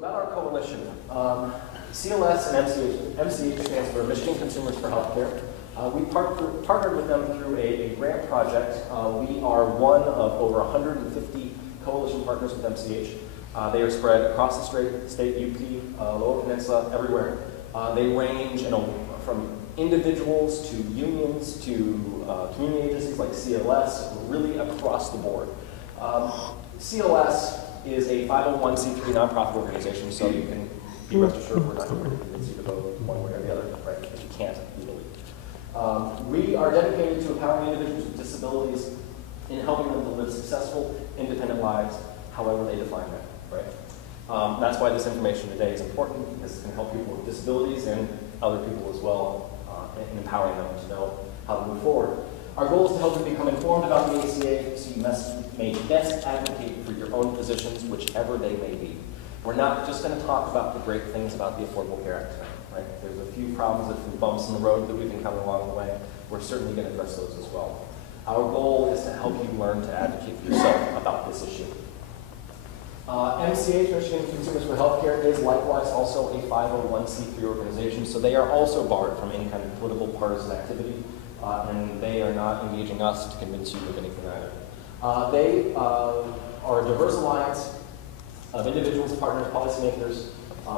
about our coalition, CLS and MCH stands for Michigan Consumers for Healthcare. We partnered with them through a grant project. We are one of over 150 coalition partners with MCH. They are spread across the state, UP, Lower Peninsula, everywhere. They range from individuals to unions to community agencies like CLS, really across the board. CLS is a 501c3 nonprofit organization, so you can be rest assured we're not going to convince you to vote one way or the other, right? Because you can't legally. We are dedicated to empowering individuals with disabilities in helping them to live successful, independent lives, however they define that, right? That's why this information today is important, because it can help people with disabilities and other people as well, in empowering them to know how to move forward. Our goal is to help you become informed about the ACA so you may best advocate for your own positions, whichever they may be. We're not just going to talk about the great things about the Affordable Care Act tonight, right? There's a few problems, a few bumps in the road that we've encountered along the way. We're certainly going to address those as well. Our goal is to help you learn to advocate for yourself about this issue. MCH, Michigan Consumers for Healthcare, is likewise also a 501c3 organization, so they are also barred from any kind of political partisan activity, and they are not engaging us to convince you of anything either. They are a diverse alliance of individuals, partners, policymakers,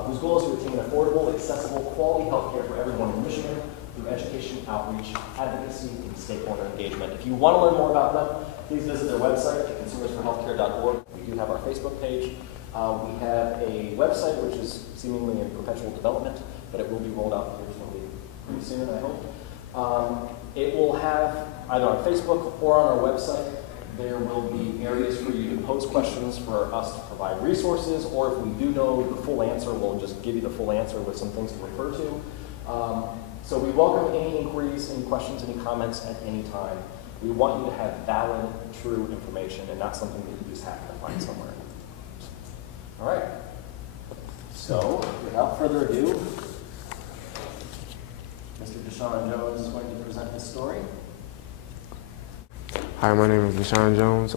whose goal is to attain affordable, accessible, quality healthcare for everyone in Michigan through education, outreach, advocacy, and stakeholder engagement. If you want to learn more about them, please visit their website at consumersforhealthcare.org. We do have our Facebook page. We have a website which is seemingly in perpetual development, but it will be rolled out here pretty soon, I hope. It will have, either on Facebook or on our website, there will be areas for you to pose questions for us to provide resources, or if we do know the full answer, we'll just give you the full answer with some things to refer to. So we welcome any inquiries, any questions, any comments at any time. We want you to have valid, true information and not something that you just happen to find somewhere. All right. So, without further ado, Mr. Deshaun Jones is going to present his story. Hi, my name is Deshaun Jones.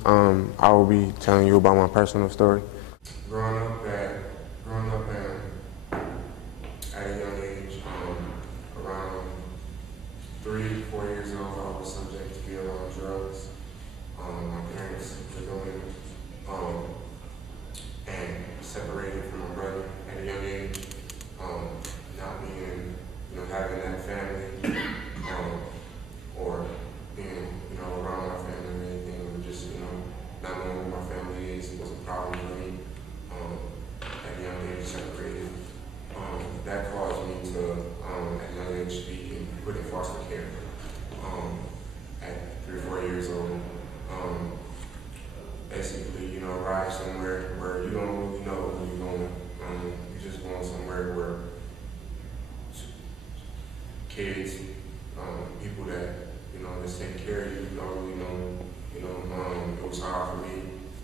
I will be telling you about my personal story. Growing up at a young age, around 3, 4 years old, I was subject to being on drugs. My parents were doing and separated from my brother at a young age. Not being, having that family, or being, around my family or anything, or just, not knowing who my family is was a problem for me. At a young age, separated. That caused me to, at a young age, be put in foster care. At 3 or 4 years old. Basically, arrive somewhere where you don't really know where you're going. You're just going somewhere where kids, people that, just take care of you, don't really know, it was hard for me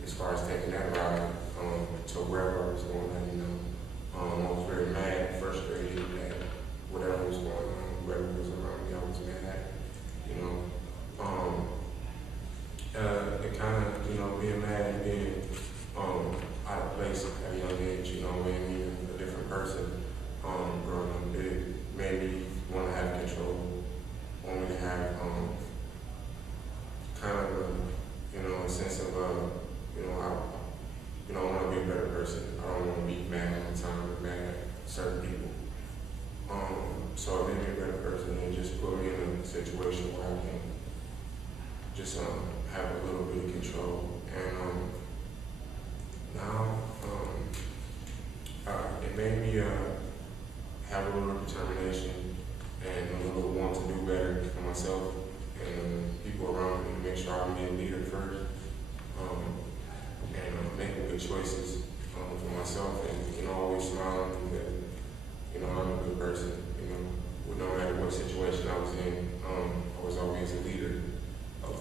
as far as taking that ride to wherever I was going. I was very mad, frustrated at whatever was going on, whoever was around me, I was mad, it kind of, being mad and being out of place at a young age, made me a different person growing up. It made me want to have control, want me to have kind of a sense of, I want to be a better person. I don't want to be mad all the time or mad at certain people. So it made me a better person and just put me in a situation where I can just have a little bit of control. And now it made me have a little determination and a little want to do better for myself and people around me to make sure I'm being a leader first, and making good choices for myself, and always smiling that I'm a good person. No matter what situation I was in, I was always a leader of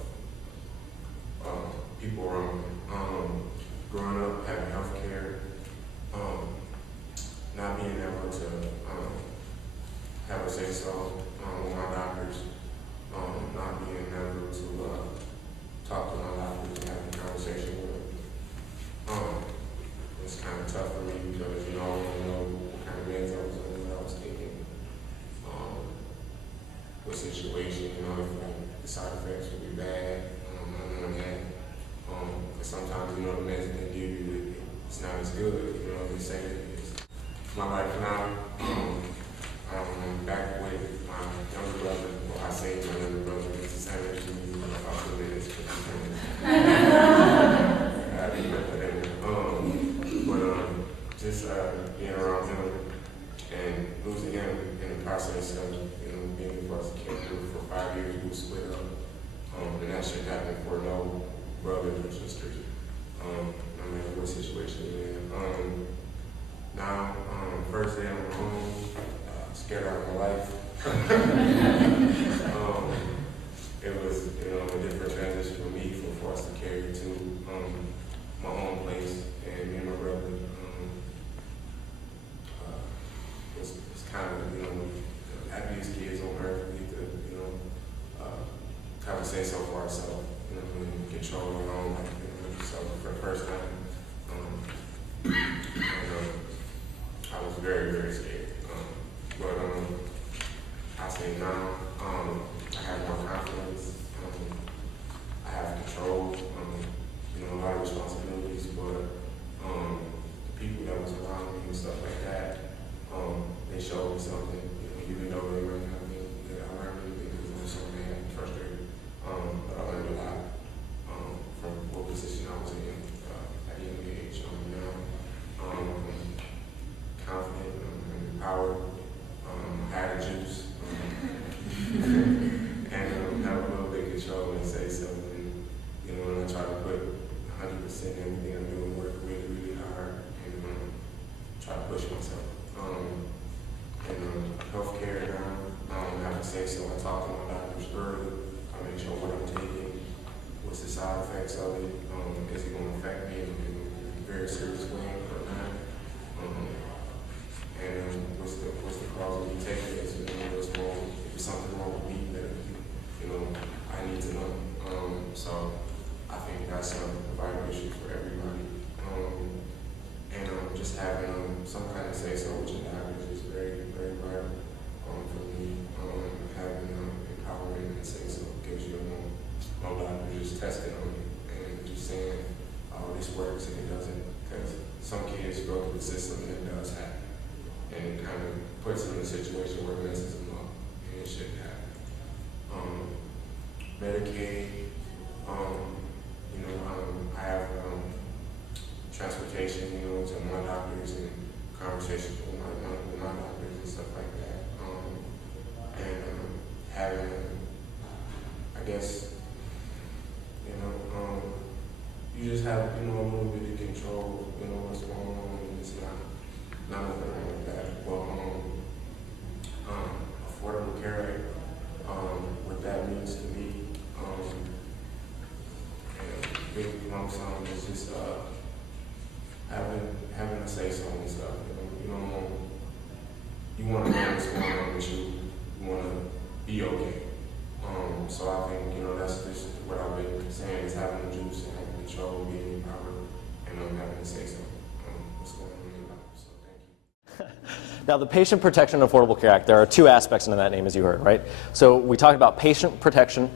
people around me. Growing up, having health care, not being able to have a say-so with my doctors, not being able to talk to my doctors and have a conversation with them. It's kind of tough for me because, you know, they say it is. My life now, I'm back with my younger brother. Well, I say my younger brother, it's the same age as me, but if I put it, it's 50 I didn't put that in there. Just being around him and losing him in the process of, you know, being in foster care for 5 years, we split up. And that shit happened for no brothers or sisters. No matter what situation you're in. Now, first day I'm home, scared out of my life. It was, you know, a different transition for me from foster care to my own place, and me and my brother was kind of, you know, the happiest kids on earth. We get to, you know, kind of say so for ourselves, you know, and control our own life, you know, so for the first time. I was very, very scared. But I say now, I have more confidence. I have control, you know, a lot of responsibilities, but the people that was around me and stuff like that, they showed me something, you know, even though they might not be that I learned anything because I was so mad and frustrated. But I learned a lot from what position I was in at a young age. Now, confident, empowered, had a juice, and have a little bit of control and say something. You know, when I try to put 100% in everything I do and work really, really hard and try to push myself. Healthcare now, I have to say so. I talk to my doctors early. I make sure what I'm taking, what's the side effects of it, is it going to affect me in a very serious way or not? What's the cause of me taking this? You know, what's wrong? If there's something wrong with me that you know I need to know. So I think that's a vital issue for everybody. Just having some kind of say so with your doctors is very, very vital for me. Having empowerment and say so gives you no doctor just testing on you and just saying, oh, this works and it doesn't. Because some kids go through the system and it does happen. And it kind of puts them in a situation where it messes them up, and it shouldn't happen. Medicaid, you know, I have transportation, you know, to my doctors and conversations with my doctors and stuff like that. Having, I guess, you know, you just have, you know, a little bit of control, you know, what's going on, and it's not nothing like that. Well, Affordable Care Act, what that means to me, and big lump sum is just having a say so and stuff. You want to know what's going on with you. You want to be okay. So I think, you know, that's just what I've been saying is having the juice and having control, being empowered, and having a say so. What's going on in your life. So thank you. Now, the Patient Protection and Affordable Care Act, there are two aspects into that name, as you heard, right? So we talked about patient protection,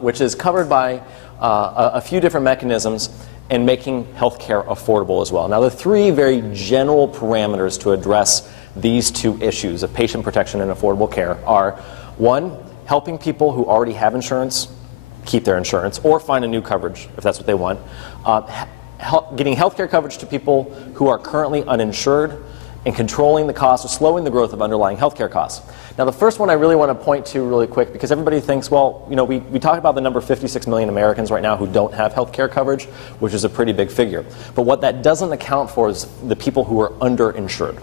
which is covered by a few different mechanisms in making health care affordable as well. Now, the three very general parameters to address these two issues of patient protection and affordable care are, one, helping people who already have insurance keep their insurance or find a new coverage if that's what they want, getting health care coverage to people who are currently uninsured, and controlling the cost or slowing the growth of underlying healthcare costs. Now, the first one I really want to point to really quick, because everybody thinks, well, you know, we talk about the number 56 million Americans right now who don't have healthcare coverage, which is a pretty big figure. But what that doesn't account for is the people who are underinsured.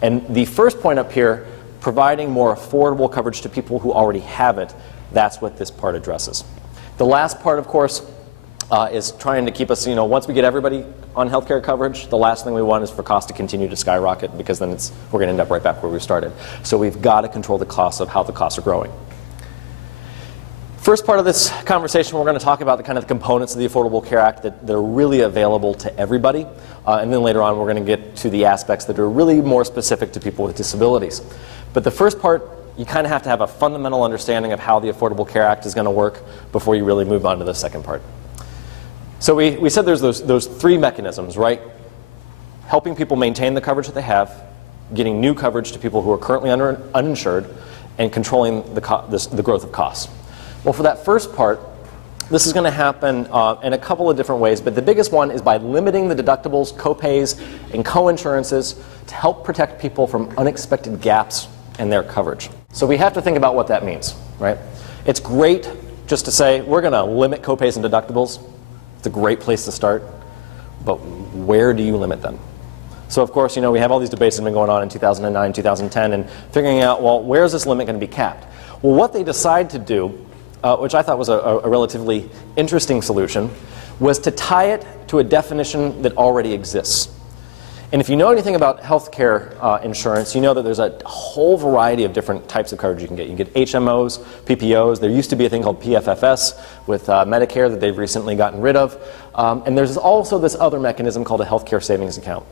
And the first point up here, providing more affordable coverage to people who already have it, that's what this part addresses. The last part, of course, is trying to keep us, you know, once we get everybody on healthcare coverage, the last thing we want is for costs to continue to skyrocket, because then we're going to end up right back where we started. So we've got to control the costs of how the costs are growing. First part of this conversation, we're going to talk about the kind of components of the Affordable Care Act that are really available to everybody. And then later on, we're going to get to the aspects that are really more specific to people with disabilities. But the first part, you kind of have to have a fundamental understanding of how the Affordable Care Act is going to work before you really move on to the second part. So we said there's those three mechanisms, right? helping people maintain the coverage that they have, getting new coverage to people who are currently uninsured, and controlling the growth of costs. Well, for that first part, this is going to happen in a couple of different ways, but the biggest one is by limiting the deductibles, copays, and coinsurances to help protect people from unexpected gaps in their coverage. So we have to think about what that means, right? It's great just to say, we're going to limit copays and deductibles. It's a great place to start, but where do you limit them? So of course, we have all these debates that have been going on in 2009, 2010, and figuring out, well, where is this limit going to be capped? Well, what they decided to do, which I thought was a relatively interesting solution, was to tie it to a definition that already exists. And if you know anything about healthcare insurance, you know that there's a whole variety of different types of coverage you can get. You can get HMOs, PPOs. There used to be a thing called PFFS with Medicare that they've recently gotten rid of. And there's also this other mechanism called a healthcare savings account.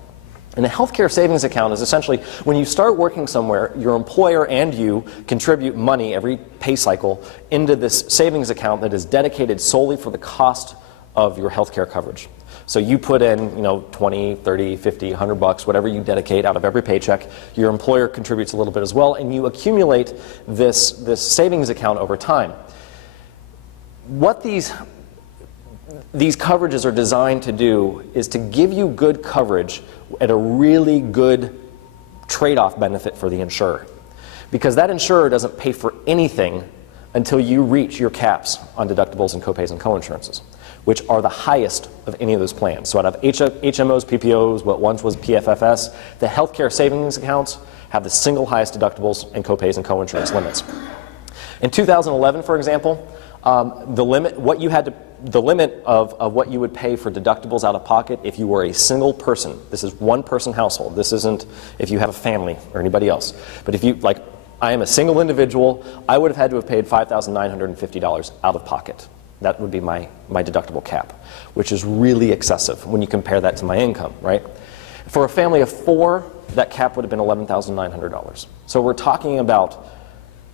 And a healthcare savings account is essentially when you start working somewhere, your employer and you contribute money every pay cycle into this savings account that is dedicated solely for the cost of your healthcare coverage. So you put in, 20, 30, 50, 100 bucks, whatever you dedicate out of every paycheck. Your employer contributes a little bit as well, and you accumulate this savings account over time. What these coverages are designed to do is to give you good coverage at a really good trade-off benefit for the insurer. Because that insurer doesn't pay for anything until you reach your caps on deductibles and copays and coinsurances, which are the highest of any of those plans. So out of HMOs, PPOs, what once was PFFS, the healthcare savings accounts have the single highest deductibles and copays and coinsurance limits. In 2011, for example, the limit of what you would pay for deductibles out of pocket if you were a single person, this is one person household, this isn't if you have a family or anybody else, but if you, like I am a single individual, I would have had to have paid $5,950 out of pocket. That would be my deductible cap, which is really excessive when you compare that to my income, right? For a family of 4, that cap would have been $11,900. So we're talking about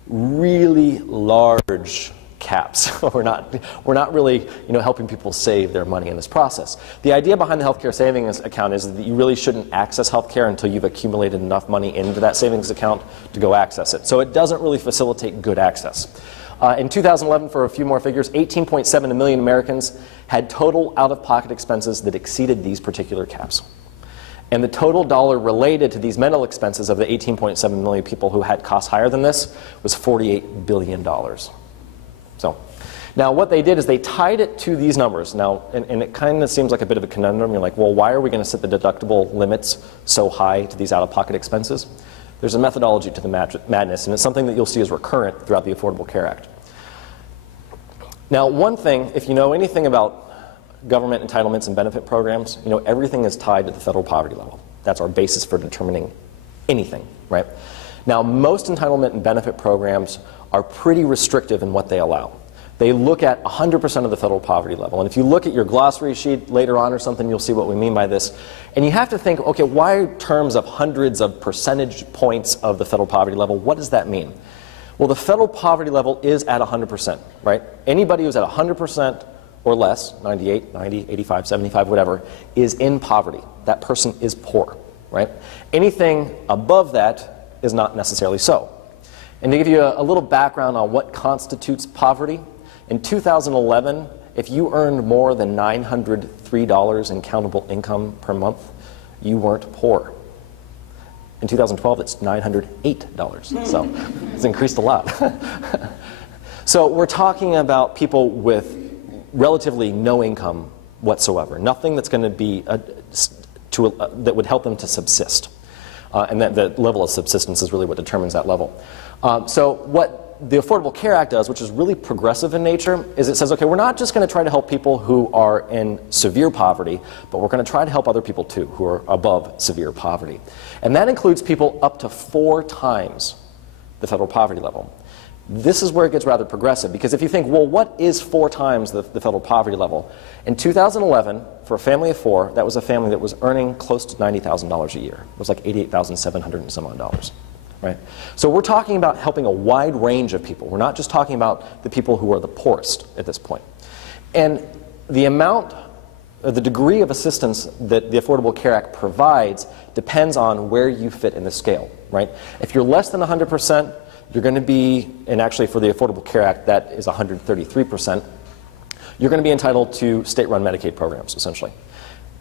really large caps. We're not really helping people save their money in this process. The idea behind the healthcare savings account is that you really shouldn't access healthcare until you've accumulated enough money into that savings account to go access it. So it doesn't really facilitate good access. In 2011, for a few more figures, 18.7 million Americans had total out-of-pocket expenses that exceeded these particular caps. And the total dollar related to these medical expenses of the 18.7 million people who had costs higher than this was $48 billion. So, now what they did is they tied it to these numbers. Now, and it kind of seems like a bit of a conundrum. You're like, well, why are we going to set the deductible limits so high to these out-of-pocket expenses? There's a methodology to the madness, and it's something that you'll see is recurrent throughout the Affordable Care Act. Now, one thing, if you know anything about government entitlements and benefit programs, everything is tied to the federal poverty level. That's our basis for determining anything, right? Now, most entitlement and benefit programs are pretty restrictive in what they allow. They look at 100% of the federal poverty level. And if you look at your glossary sheet later on or something, you'll see what we mean by this. And you have to think, okay, why terms of hundreds of percentage points of the federal poverty level? What does that mean? Well, the federal poverty level is at 100%, right? Anybody who's at 100% or less, 98, 90, 85, 75, whatever, is in poverty. That person is poor, right? Anything above that is not necessarily so. And to give you a little background on what constitutes poverty, in 2011, if you earned more than $903 in countable income per month, you weren't poor. In 2012, it's $908, so it's increased a lot. So we're talking about people with relatively no income whatsoever, nothing that's going to be that would help them to subsist. And that the level of subsistence is really what determines that level. So what the Affordable Care Act does, which is really progressive in nature, is it says, okay, we're not just going to try to help people who are in severe poverty, but we're going to try to help other people too who are above severe poverty. And that includes people up to 4 times the federal poverty level. This is where it gets rather progressive, because if you think, well, what is 4 times the federal poverty level? In 2011, for a family of 4, that was a family that was earning close to $90,000 a year. It was like $88,700 and some odd dollars. Right? So we're talking about helping a wide range of people. We're not just talking about the people who are the poorest at this point. And the amount the degree of assistance that the Affordable Care Act provides depends on where you fit in the scale, right? If you're less than 100%, you're going to be, and actually for the Affordable Care Act, that is 133%, you're going to be entitled to state-run Medicaid programs, essentially.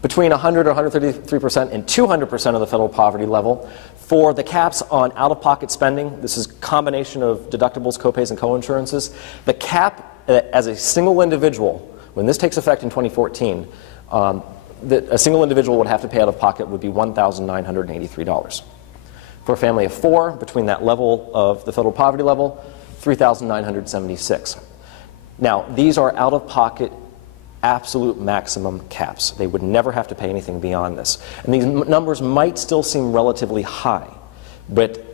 Between 100 or 133% and 200% of the federal poverty level, for the caps on out-of-pocket spending, this is a combination of deductibles, copays, and coinsurances, the cap as a single individual, when this takes effect in 2014, a single individual would have to pay out of pocket would be $1,983. For a family of 4, between that level of the federal poverty level, $3,976. Now, these are out-of-pocket absolute maximum caps. They would never have to pay anything beyond this. And these numbers might still seem relatively high, but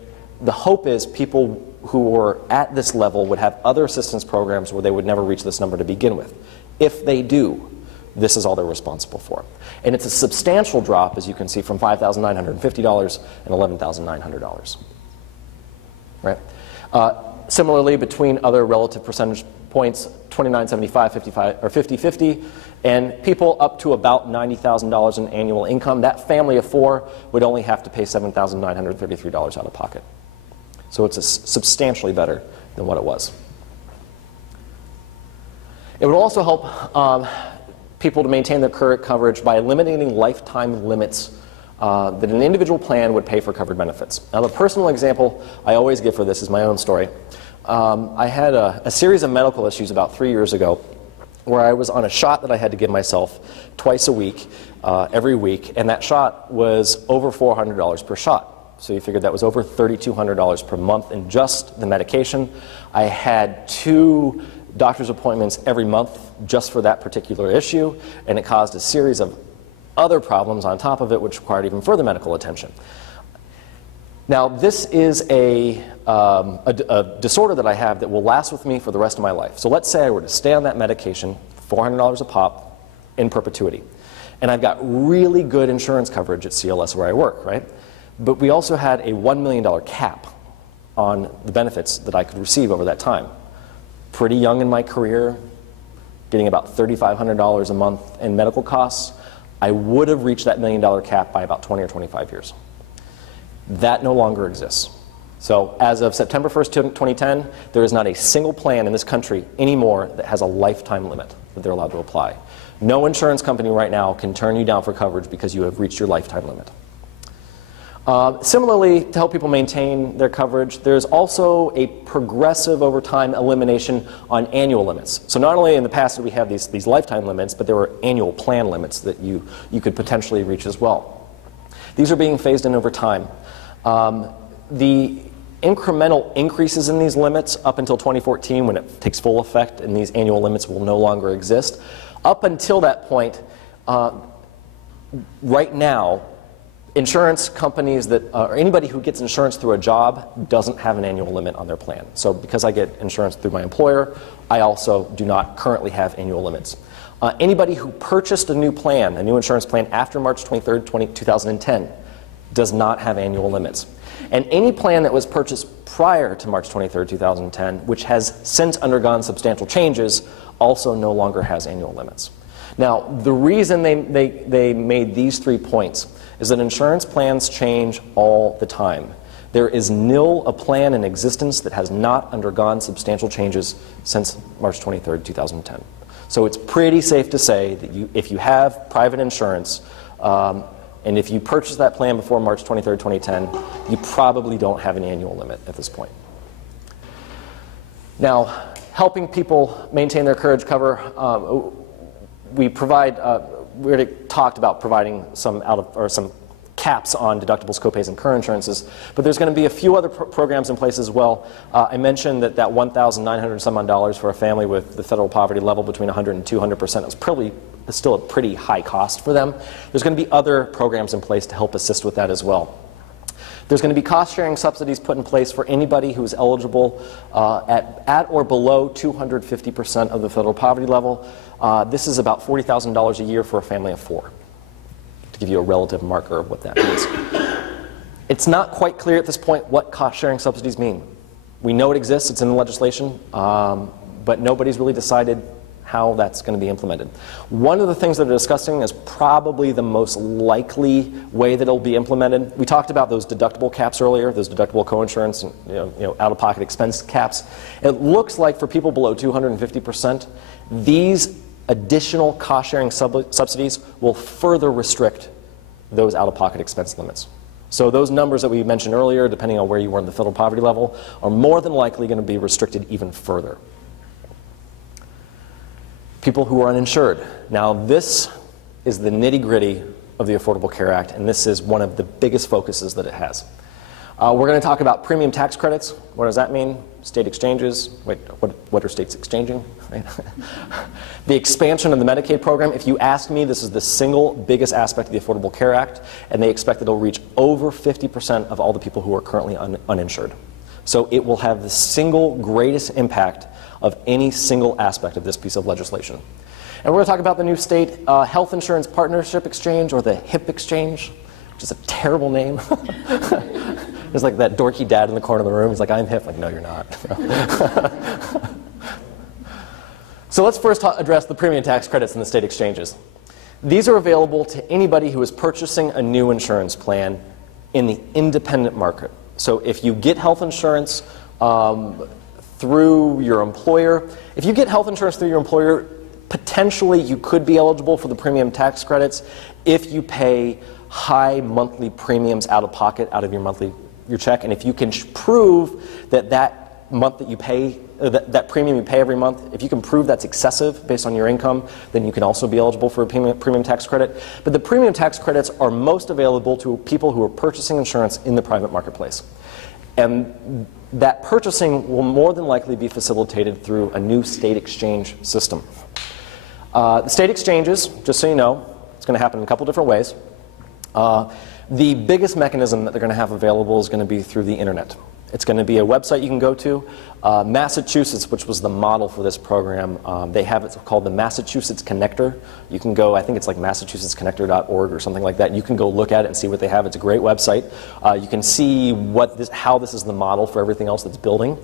the hope is people who are at this level would have other assistance programs where they would never reach this number to begin with. If they do, this is all they're responsible for. And it's a substantial drop, as you can see, from $5,950 and $11,900. Right? Similarly, between other relative percentage points, 2975, 55, or 50-50, and people up to about $90,000 in annual income, that family of 4 would only have to pay $7,933 out of pocket. So it's substantially better than what it was. It would also help people to maintain their current coverage by eliminating lifetime limits that an individual plan would pay for covered benefits. Now, the personal example I always give for this is my own story. I had a series of medical issues about 3 years ago where I was on a shot that I had to give myself twice a week, every week, and that shot was over $400 per shot. So you figured that was over $3,200 per month in just the medication. I had 2 doctor's appointments every month just for that particular issue, and it caused a series of other problems on top of it which required even further medical attention. Now, this is a disorder that I have that will last with me for the rest of my life. So let's say I were to stay on that medication, $400 a pop, in perpetuity. And I've got really good insurance coverage at CLS where I work, right? But we also had a $1 million cap on the benefits that I could receive over that time. Pretty young in my career, getting about $3,500 a month in medical costs, I would have reached that $1 million cap by about 20 or 25 years. That no longer exists. So as of September 1st, 2010, there is not a single plan in this country anymore that has a lifetime limit that they're allowed to apply. No insurance company right now can turn you down for coverage because you have reached your lifetime limit. Similarly, to help people maintain their coverage, there's also a progressive over time elimination on annual limits. So not only in the past did we have these lifetime limits, but there were annual plan limits that you could potentially reach as well. These are being phased in over time. The incremental increases in these limits up until 2014, when it takes full effect and these annual limits will no longer exist. Up until that point, right now, insurance companies that, or anybody who gets insurance through a job doesn't have an annual limit on their plan. So because I get insurance through my employer, I also do not currently have annual limits. Anybody who purchased a new plan, a new insurance plan after March 23rd, 2010, does not have annual limits. And any plan that was purchased prior to March 23rd, 2010, which has since undergone substantial changes, also no longer has annual limits. Now, the reason they made these 3 points is that insurance plans change all the time. There is nil a plan in existence that has not undergone substantial changes since March 23rd, 2010. So it's pretty safe to say that if you have private insurance, and if you purchase that plan before March 23rd, 2010, you probably don't have an annual limit at this point. Now, helping people maintain their coverage cover, we already talked about providing some caps on deductibles, copays, and co-insurances, but there's going to be a few other programs in place as well. I mentioned that $1,900 some odd for a family with the federal poverty level between 100 and 200% is probably still a pretty high cost for them. There's going to be other programs in place to help assist with that as well. There's going to be cost-sharing subsidies put in place for anybody who is eligible at or below 250% of the federal poverty level. This is about $40,000 a year for a family of 4, to give you a relative marker of what that means. It's not quite clear at this point what cost-sharing subsidies mean. We know it exists, it's in the legislation, but nobody's really decided how that's going to be implemented. One of the things that they're discussing is probably the most likely way that it'll be implemented. We talked about those deductible caps earlier, those deductible coinsurance and out-of-pocket expense caps. It looks like for people below 250%, these additional cost-sharing subsidies will further restrict those out-of-pocket expense limits. So those numbers that we mentioned earlier, depending on where you were in the federal poverty level, are more than likely going to be restricted even further. People who are uninsured. Now this is the nitty-gritty of the Affordable Care Act, and this is one of the biggest focuses that it has. We're going to talk about premium tax credits. What does that mean? State exchanges. Wait, what are states exchanging? Right? The expansion of the Medicaid program. If you ask me, this is the single biggest aspect of the Affordable Care Act, and they expect that it'll reach over 50% of all the people who are currently uninsured. So it will have the single greatest impact of any single aspect of this piece of legislation. And we're going to talk about the new state health insurance partnership exchange, or the HIP exchange, which is a terrible name. There's like that dorky dad in the corner of the room. He's like, I'm hip. Like, no, you're not. So let's first address the premium tax credits in the state exchanges. These are available to anybody who is purchasing a new insurance plan in the independent market. So if you get health insurance through your employer, potentially you could be eligible for the premium tax credits if you pay high monthly premiums out of pocket, out of your check, and if you can prove that month that you pay, that premium you pay every month, if you can prove that's excessive based on your income, then you can also be eligible for a premium tax credit. But the premium tax credits are most available to people who are purchasing insurance in the private marketplace. And that purchasing will more than likely be facilitated through a new state exchange system. The state exchanges, just so you know, it's going to happen in a couple different ways. The biggest mechanism that they're going to have available is going to be through the internet. It's going to be a website you can go to. Massachusetts, which was the model for this program, they have it called the Massachusetts Connector. You can go, I think it's like massachusettsconnector.org or something like that. You can go look at it and see what they have. It's a great website. You can see how this is the model for everything else that's building.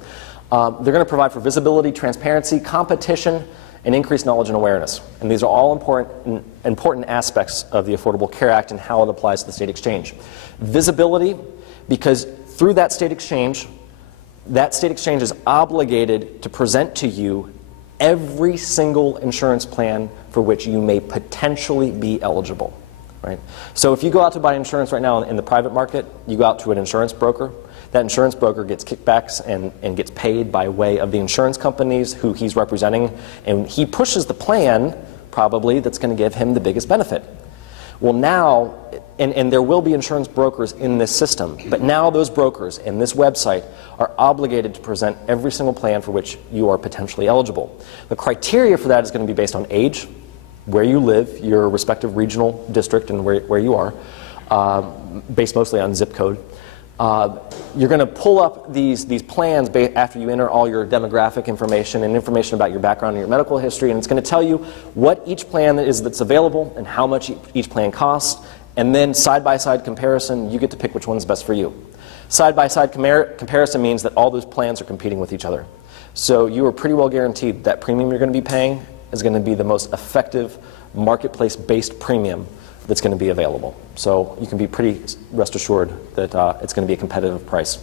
They're going to provide for visibility, transparency, competition, and increased knowledge and awareness. And these are all important aspects of the Affordable Care Act and how it applies to the state exchange. Visibility, because through that state exchange is obligated to present to you every single insurance plan for which you may potentially be eligible. Right? So if you go out to buy insurance right now in the private market, you go out to an insurance broker. That insurance broker gets kickbacks and gets paid by way of the insurance companies who he's representing, and he pushes the plan, probably, that's going to give him the biggest benefit. Well now, and there will be insurance brokers in this system, but now those brokers and this website are obligated to present every single plan for which you are potentially eligible. The criteria for that is going to be based on age, where you live, your respective regional district and where you are, based mostly on zip code. You're going to pull up these plans after you enter all your demographic information and information about your background and your medical history, and it's going to tell you what each plan is that's available and how much each plan costs, and then side-by-side comparison, you get to pick which one's best for you. Side-by-side comparison means that all those plans are competing with each other. So you are pretty well guaranteed that premium you're going to be paying is going to be the most effective marketplace-based premium that's going to be available. So you can be pretty rest assured that it's going to be a competitive price.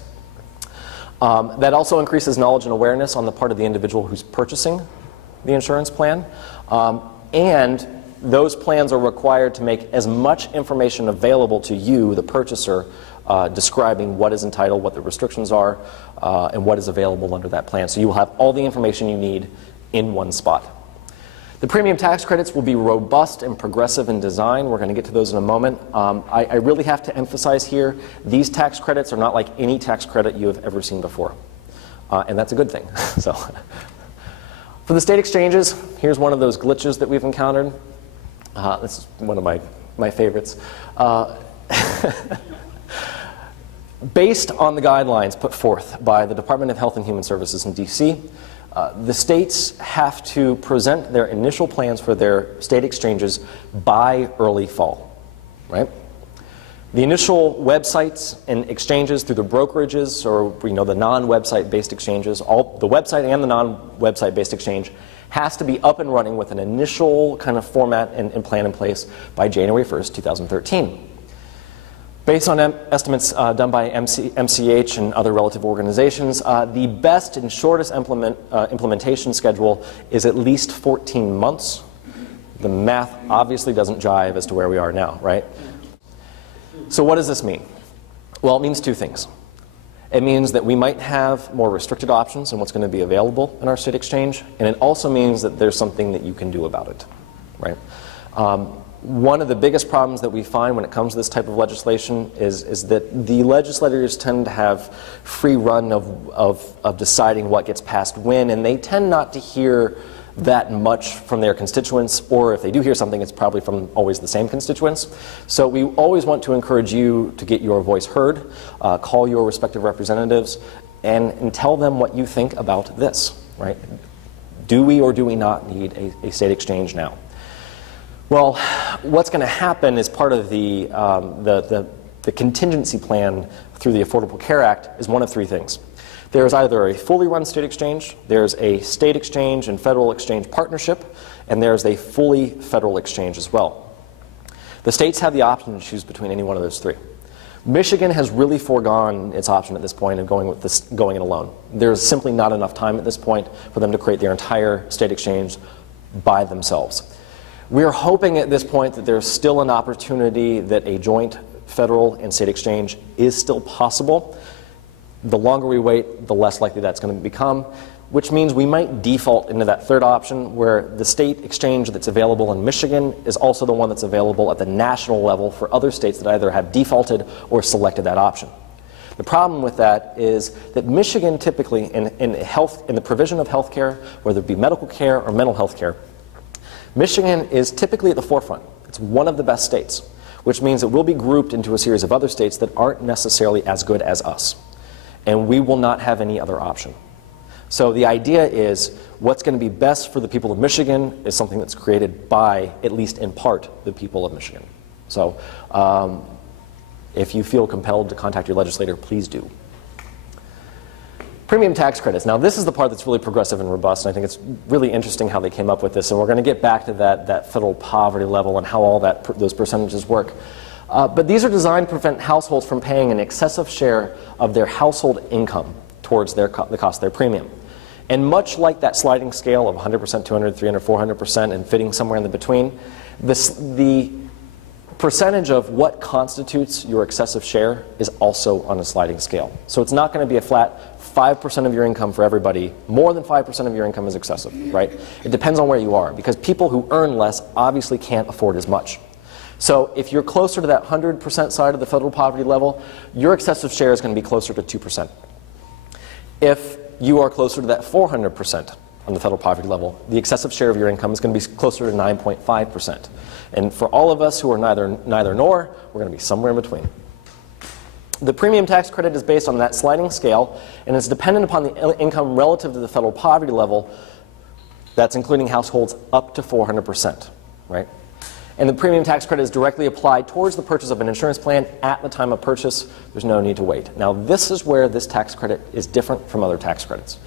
That also increases knowledge and awareness on the part of the individual who's purchasing the insurance plan. And those plans are required to make as much information available to you, the purchaser, describing what is entitled, what the restrictions are, and what is available under that plan. So you will have all the information you need in one spot. The premium tax credits will be robust and progressive in design. We're going to get to those in a moment. I really have to emphasize here, these tax credits are not like any tax credit you have ever seen before. And that's a good thing. So, for the state exchanges, here's one of those glitches that we've encountered. This is one of my favorites. Based on the guidelines put forth by the Department of Health and Human Services in DC, the states have to present their initial plans for their state exchanges by early fall, right? The initial websites and exchanges through the brokerages or the non-website based exchanges, the website and the non-website based exchange has to be up and running with an initial kind of format and plan in place by January 1st, 2013. Based on estimates done by MCH and other relative organizations, the best and shortest implementation schedule is at least 14 months. The math obviously doesn't jive as to where we are now, right? So what does this mean? Well, it means two things. It means that we might have more restricted options in what's going to be available in our state exchange, and it also means that there's something that you can do about it, right? One of the biggest problems that we find when it comes to this type of legislation is that the legislators tend to have free run of deciding what gets passed when, and they tend not to hear that much from their constituents, or if they do hear something, it's probably from always the same constituents. So we always want to encourage you to get your voice heard, call your respective representatives, and tell them what you think about this, right? Do we or do we not need a state exchange now? Well, what's going to happen as part of the contingency plan through the Affordable Care Act is one of three things. There's either a fully run state exchange, there's a state exchange and federal exchange partnership, and there's a fully federal exchange as well. The states have the option to choose between any one of those three. Michigan has really foregone its option at this point of going it alone. There's simply not enough time at this point for them to create their entire state exchange by themselves. We're hoping at this point that there's still an opportunity that a joint federal and state exchange is still possible. The longer we wait, the less likely that's going to become, which means we might default into that third option where the state exchange that's available in Michigan is also the one that's available at the national level for other states that either have defaulted or selected that option. The problem with that is that Michigan typically, in the provision of health care, whether it be medical care or mental health care, Michigan is typically at the forefront. It's one of the best states, which means it will be grouped into a series of other states that aren't necessarily as good as us. And we will not have any other option. So the idea is what's going to be best for the people of Michigan is something that's created by, at least in part, the people of Michigan. So if you feel compelled to contact your legislator, please do. Premium tax credits. Now this is the part that's really progressive and robust, and I think it's really interesting how they came up with this, and we're going to get back to that federal poverty level and how all those percentages work. But these are designed to prevent households from paying an excessive share of their household income towards the cost of their premium. And much like that sliding scale of 100%, 200, 300, 400%, and fitting somewhere in the between, the percentage of what constitutes your excessive share is also on a sliding scale. So it's not going to be a flat 5% of your income for everybody. More than 5% of your income is excessive, right? It depends on where you are, because people who earn less obviously can't afford as much. So if you're closer to that 100% side of the federal poverty level, your excessive share is going to be closer to 2%. If you are closer to that 400% on the federal poverty level, the excessive share of your income is going to be closer to 9.5%. And for all of us who are neither nor, we're going to be somewhere in between. The premium tax credit is based on that sliding scale, and is dependent upon the income relative to the federal poverty level. That's including households up to 400%, right? And the premium tax credit is directly applied towards the purchase of an insurance plan at the time of purchase. There's no need to wait. Now, this is where this tax credit is different from other tax credits.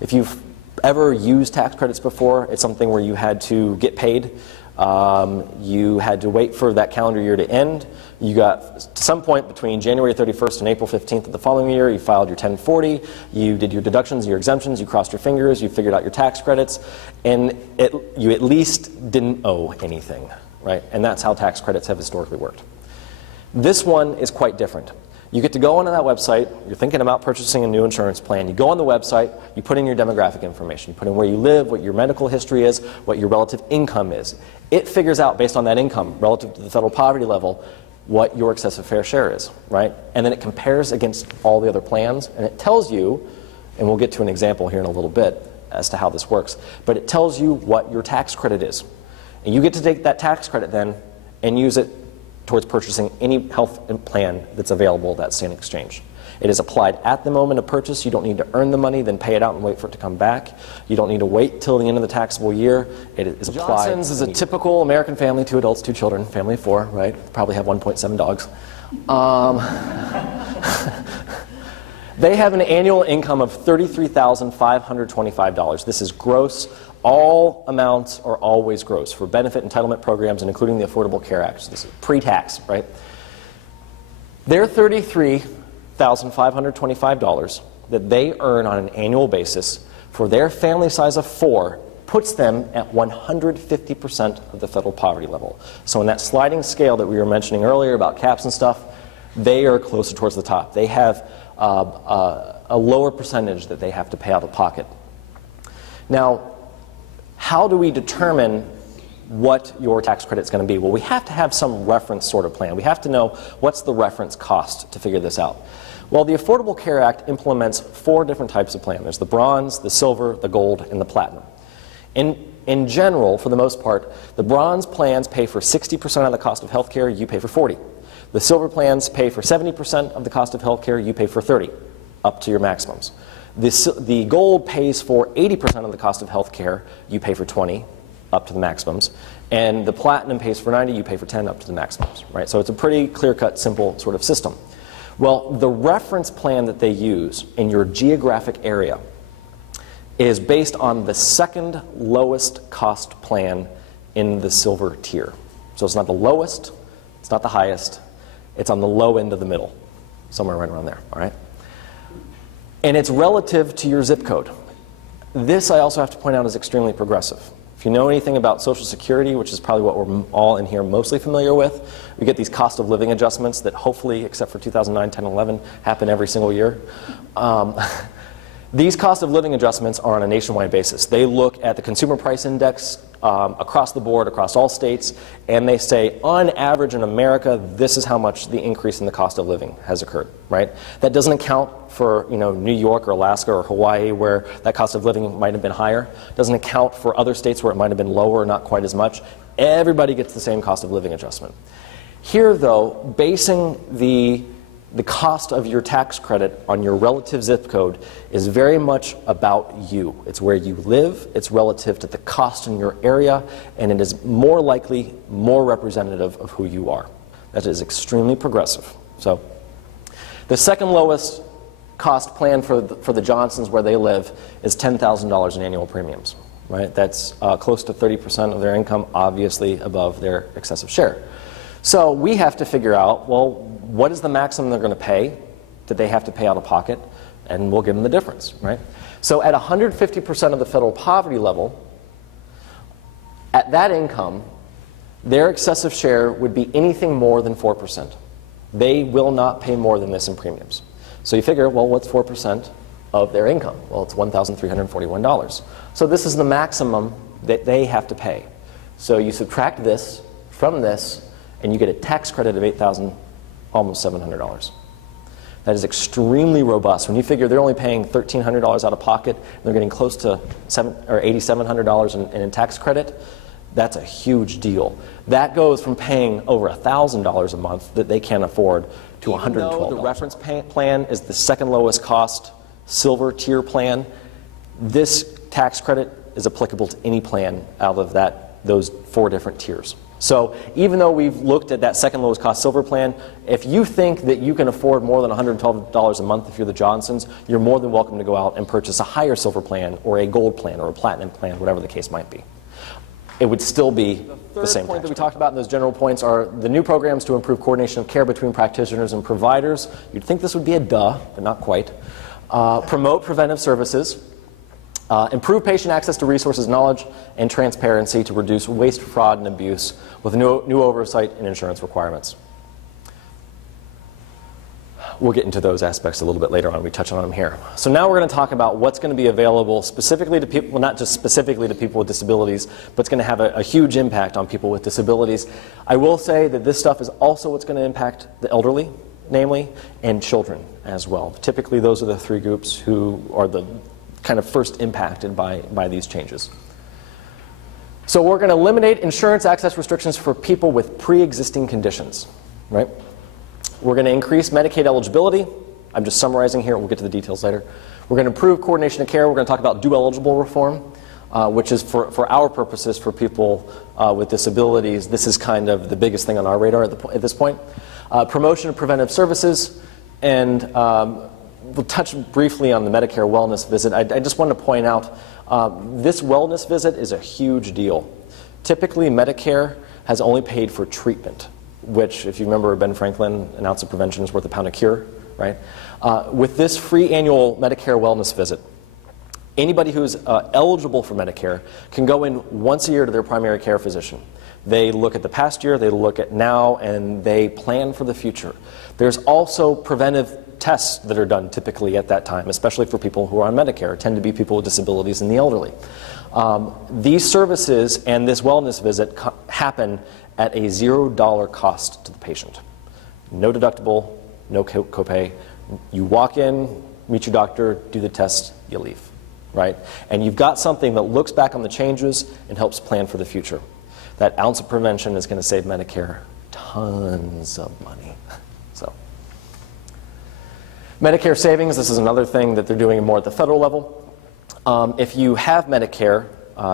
If you've ever used tax credits before, it's something where you had to get paid. You had to wait for that calendar year to end. You got to some point between January 31st and April 15th of the following year, you filed your 1040, you did your deductions, your exemptions, you crossed your fingers, you figured out your tax credits, and you at least didn't owe anything. Right? And that's how tax credits have historically worked. This one is quite different. You get to go onto that website, you're thinking about purchasing a new insurance plan, you go on the website, you put in your demographic information, you put in where you live, what your medical history is, what your relative income is. It figures out, based on that income, relative to the federal poverty level, what your excessive fair share is, right? And then it compares against all the other plans, and it tells you, and we'll get to an example here in a little bit as to how this works, but it tells you what your tax credit is. And you get to take that tax credit then and use it towards purchasing any health plan that's available at that state exchange. It is applied at the moment of purchase. You don't need to earn the money, then pay it out and wait for it to come back. You don't need to wait till the end of the taxable year. It is applied. Johnson's is a typical American family, 2 adults, 2 children, family of 4, right? Probably have 1.7 dogs. They have an annual income of $33,525. This is gross all amounts are always gross for benefit entitlement programs and including the Affordable Care Act. So this is pre-tax, right? Their $33,525 that they earn on an annual basis for their family size of 4 puts them at 150% of the federal poverty level. So in that sliding scale that we were mentioning earlier about caps and stuff, they are closer towards the top. They have a lower percentage that they have to pay out of pocket. Now, how do we determine what your tax credit is going to be? Well, we have to have some reference sort of plan. We have to know what's the reference cost to figure this out. Well, the Affordable Care Act implements 4 different types of plan. There's the bronze, the silver, the gold, and the platinum. In general, for the most part, the bronze plans pay for 60% of the cost of health care, you pay for 40%. The silver plans pay for 70% of the cost of health care, you pay for 30%, up to your maximums. The gold pays for 80% of the cost of health care, you pay for 20%, up to the maximums. And the platinum pays for 90%, you pay for 10%, up to the maximums. Right? So it's a pretty clear-cut, simple sort of system. Well, the reference plan that they use in your geographic area is based on the second lowest cost plan in the silver tier. So it's not the lowest, it's not the highest, it's on the low end of the middle, somewhere right around there, all right? And it's relative to your zip code. This, I also have to point out, is extremely progressive. If you know anything about Social Security, which is probably what we're all in here mostly familiar with, we get these cost of living adjustments that hopefully, except for 2009, 10, 11, happen every single year. These cost of living adjustments are on a nationwide basis. They look at the consumer price index across the board, across all states, and they say, on average in America, this is how much the increase in the cost of living has occurred, right? That doesn't account for, you know, New York or Alaska or Hawaii, where that cost of living might have been higher. Doesn't account for other states where it might have been lower, not quite as much. Everybody gets the same cost of living adjustment. Here, though, basing the cost of your tax credit on your relative zip code is very much about you. It's where you live, it's relative to the cost in your area, and it is more likely more representative of who you are. That is extremely progressive. So, the second lowest cost plan for the Johnsons where they live is $10,000 in annual premiums. Right? That's close to 30% of their income, obviously above their excessive share. So we have to figure out, well, what is the maximum they're going to pay that they have to pay out of pocket, and we'll give them the difference, right? So at 150% of the federal poverty level, at that income, their excessive share would be anything more than 4%. They will not pay more than this in premiums. So you figure, well, what's 4% of their income? Well, it's $1,341. So this is the maximum that they have to pay. So you subtract this from this, and you get a tax credit of $8,000, almost $700. That is extremely robust. When you figure they're only paying $1,300 out of pocket, and they're getting close to $8,700 in tax credit, that's a huge deal. That goes from paying over $1,000 a month that they can't afford to $112. Even though the reference plan is the second lowest cost silver tier plan, this tax credit is applicable to any plan out of those 4 different tiers. So even though we've looked at that second lowest cost silver plan, if you think that you can afford more than $112 a month if you're the Johnsons, you're more than welcome to go out and purchase a higher silver plan or a gold plan or a platinum plan, whatever the case might be. It would still be the same. The third point that we talked about in those general points are the new programs to improve coordination of care between practitioners and providers. You'd think this would be a duh, but not quite. Promote preventive services. Improve patient access to resources, knowledge, and transparency to reduce waste, fraud, and abuse with new oversight and insurance requirements. We'll get into those aspects a little bit later on. We touch on them here. So now we're going to talk about what's going to be available specifically to people, well, not just specifically to people with disabilities, but it's going to have a huge impact on people with disabilities. I will say that this stuff is also what's going to impact the elderly, namely, and children as well. Typically, those are the 3 groups who are the kind of first impacted by these changes. So we're going to eliminate insurance access restrictions for people with pre-existing conditions, right? We're going to increase Medicaid eligibility. I'm just summarizing here. We'll get to the details later. We're going to improve coordination of care. We're going to talk about dual-eligible reform, which is for our purposes, for people with disabilities. This is kind of the biggest thing on our radar at this point. Promotion of preventive services, and we'll touch briefly on the Medicare wellness visit. I just want to point out This wellness visit is a huge deal. Typically, Medicare has only paid for treatment, which, if you remember Ben Franklin, an ounce of prevention is worth a pound of cure, right? With this free annual Medicare wellness visit, anybody who's eligible for Medicare can go in once a year to their primary care physician. They look at the past year, they look at now, and they plan for the future. There's also preventive tests that are done typically at that time, especially for people who are on Medicare, tend to be people with disabilities and the elderly. These services and this wellness visit happen at a $0 cost to the patient. No deductible, no copay. You walk in, meet your doctor, do the test, you leave, right? And you've got something that looks back on the changes and helps plan for the future. That ounce of prevention is going to save Medicare tons of money. So, Medicare savings, this is another thing that they're doing more at the federal level. If you have Medicare,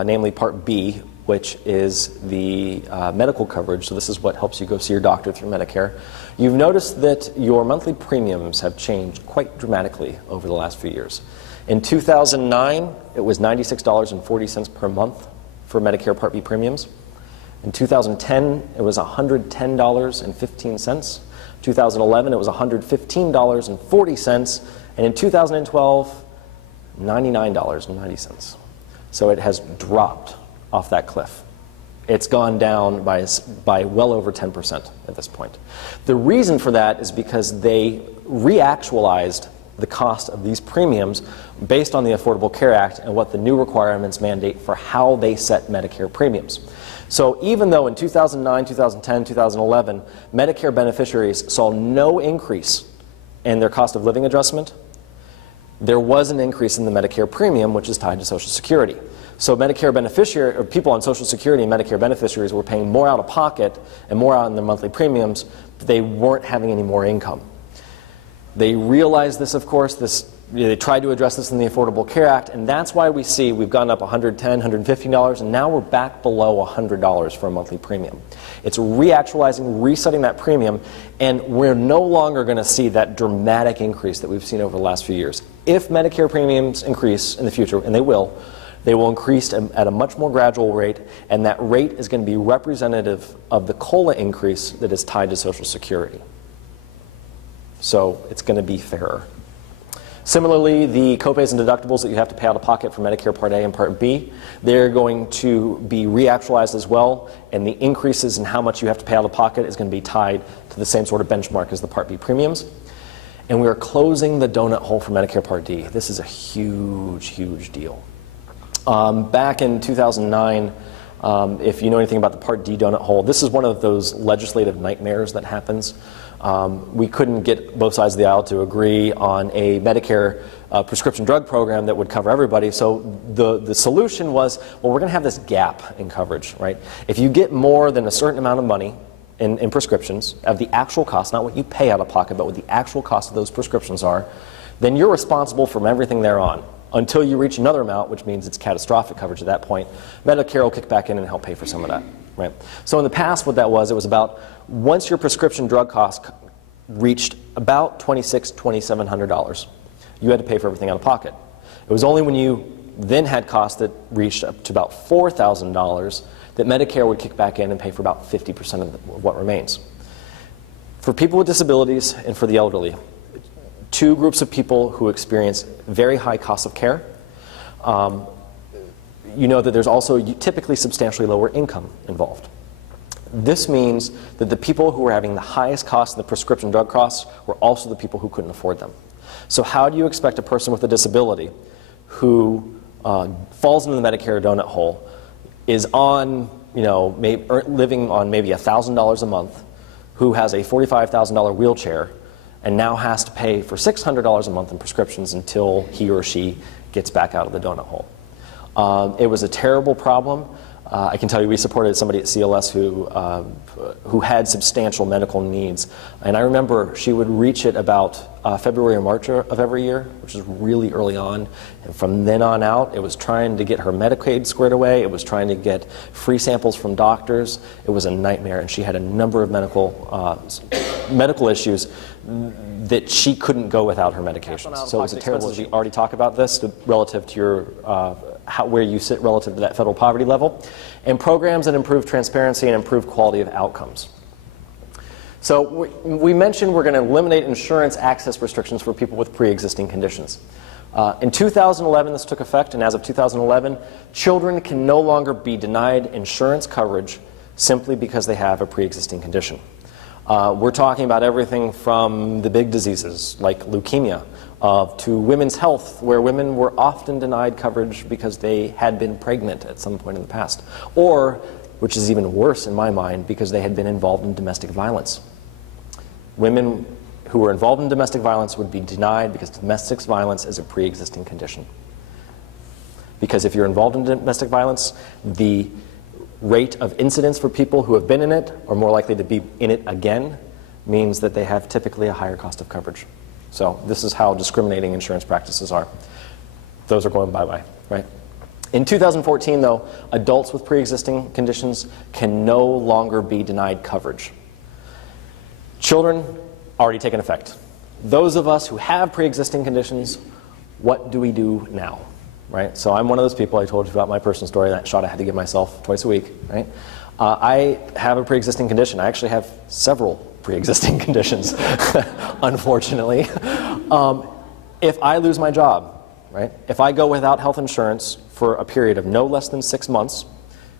namely Part B, which is the medical coverage, so this is what helps you go see your doctor through Medicare, you've noticed that your monthly premiums have changed quite dramatically over the last few years. In 2009, it was $96.40 per month for Medicare Part B premiums. In 2010, it was $110.15. 2011, it was $115.40. And in 2012, $99.90. So it has dropped off that cliff. It's gone down by well over 10% at this point. The reason for that is because they reactualized the cost of these premiums based on the Affordable Care Act and what the new requirements mandate for how they set Medicare premiums. So even though in 2009, 2010, 2011, Medicare beneficiaries saw no increase in their cost of living adjustment, there was an increase in the Medicare premium, which is tied to Social Security. So Medicare beneficiary, or people on Social Security and Medicare beneficiaries were paying more out of pocket and more out in their monthly premiums, but they weren't having any more income. They realized this, of course, they tried to address this in the Affordable Care Act, and that's why we see we've gone up $110, $150, and now we're back below $100 for a monthly premium. It's reactualizing, resetting that premium, and we're no longer going to see that dramatic increase that we've seen over the last few years. If Medicare premiums increase in the future, and they will increase at a much more gradual rate, and that rate is going to be representative of the COLA increase that is tied to Social Security. So it's going to be fairer. Similarly, the copays and deductibles that you have to pay out of pocket for Medicare Part A and Part B, they're going to be reactualized as well, and the increases in how much you have to pay out of pocket is going to be tied to the same sort of benchmark as the Part B premiums. And we are closing the donut hole for Medicare Part D. This is a huge, huge deal. Back in 2009, if you know anything about the Part D donut hole, this is one of those legislative nightmares that happens. We couldn't get both sides of the aisle to agree on a Medicare prescription drug program that would cover everybody. So the solution was, well, we're going to have this gap in coverage, right? If you get more than a certain amount of money in prescriptions, of the actual cost, not what you pay out of pocket, but what the actual cost of those prescriptions are, then you're responsible for everything thereon until you reach another amount, which means it's catastrophic coverage at that point. Medicare will kick back in and help pay for some of that. Right. So in the past, what that was, it was about once your prescription drug cost reached about $2,600, $2,700, you had to pay for everything out of pocket. It was only when you then had costs that reached up to about $4,000 that Medicare would kick back in and pay for about 50% of what remains. For people with disabilities and for the elderly, two groups of people who experience very high costs of care. You know that there's also typically substantially lower income involved. This means that the people who were having the highest cost in the prescription drug costs were also the people who couldn't afford them. So how do you expect a person with a disability who falls into the Medicare donut hole, is on, living on maybe $1,000 a month, who has a $45,000 wheelchair, and now has to pay for $600 a month in prescriptions until he or she gets back out of the donut hole? It was a terrible problem. I can tell you we supported somebody at CLS who had substantial medical needs. And I remember she would reach it about February or March of every year, which is really early on. And from then on out, it was trying to get her Medicaid squared away. It was trying to get free samples from doctors. It was a nightmare. And she had a number of medical issues that she couldn't go without her medications. So it was a terrible issue. We already talked about this relative to your where you sit relative to that federal poverty level, and programs that improve transparency and improve quality of outcomes. So we mentioned we're going to eliminate insurance access restrictions for people with pre-existing conditions. In 2011, this took effect, and as of 2011, children can no longer be denied insurance coverage simply because they have a pre-existing condition. We're talking about everything from the big diseases like leukemia to women's health, where women were often denied coverage because they had been pregnant at some point in the past, or, which is even worse in my mind, because they had been involved in domestic violence. Women who were involved in domestic violence would be denied because domestic violence is a pre-existing condition. Because if you're involved in domestic violence, the rate of incidence for people who have been in it or more likely to be in it again means that they have typically a higher cost of coverage. So this is how discriminating insurance practices are. Those are going bye-bye, right? In 2014, though, adults with pre-existing conditions can no longer be denied coverage. Children, already taken effect. Those of us who have pre-existing conditions, what do we do now? Right? So I'm one of those people. I told you about my personal story, that shot I had to give myself twice a week. Right? I have a pre-existing condition. I actually have several pre-existing conditions, unfortunately. If I lose my job, right? If I go without health insurance for a period of no less than 6 months,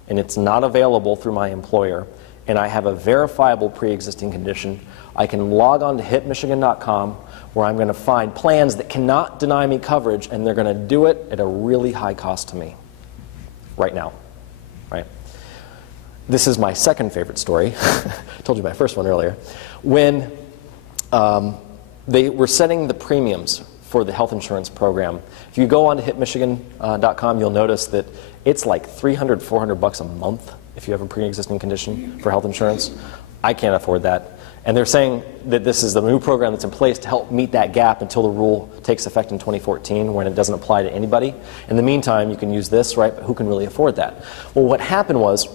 and it's not available through my employer, and I have a verifiable pre-existing condition, I can log on to hitmichigan.com, where I'm going to find plans that cannot deny me coverage, and they're going to do it at a really high cost to me right now. Right? This is my second favorite story. I told you my first one earlier. When they were setting the premiums for the health insurance program, if you go on to hitmichigan.com, you'll notice that it's like $300, $400 a month if you have a pre-existing condition for health insurance. I can't afford that. And they're saying that this is the new program that's in place to help meet that gap until the rule takes effect in 2014, when it doesn't apply to anybody. In the meantime, you can use this, right? But who can really afford that? Well, what happened was,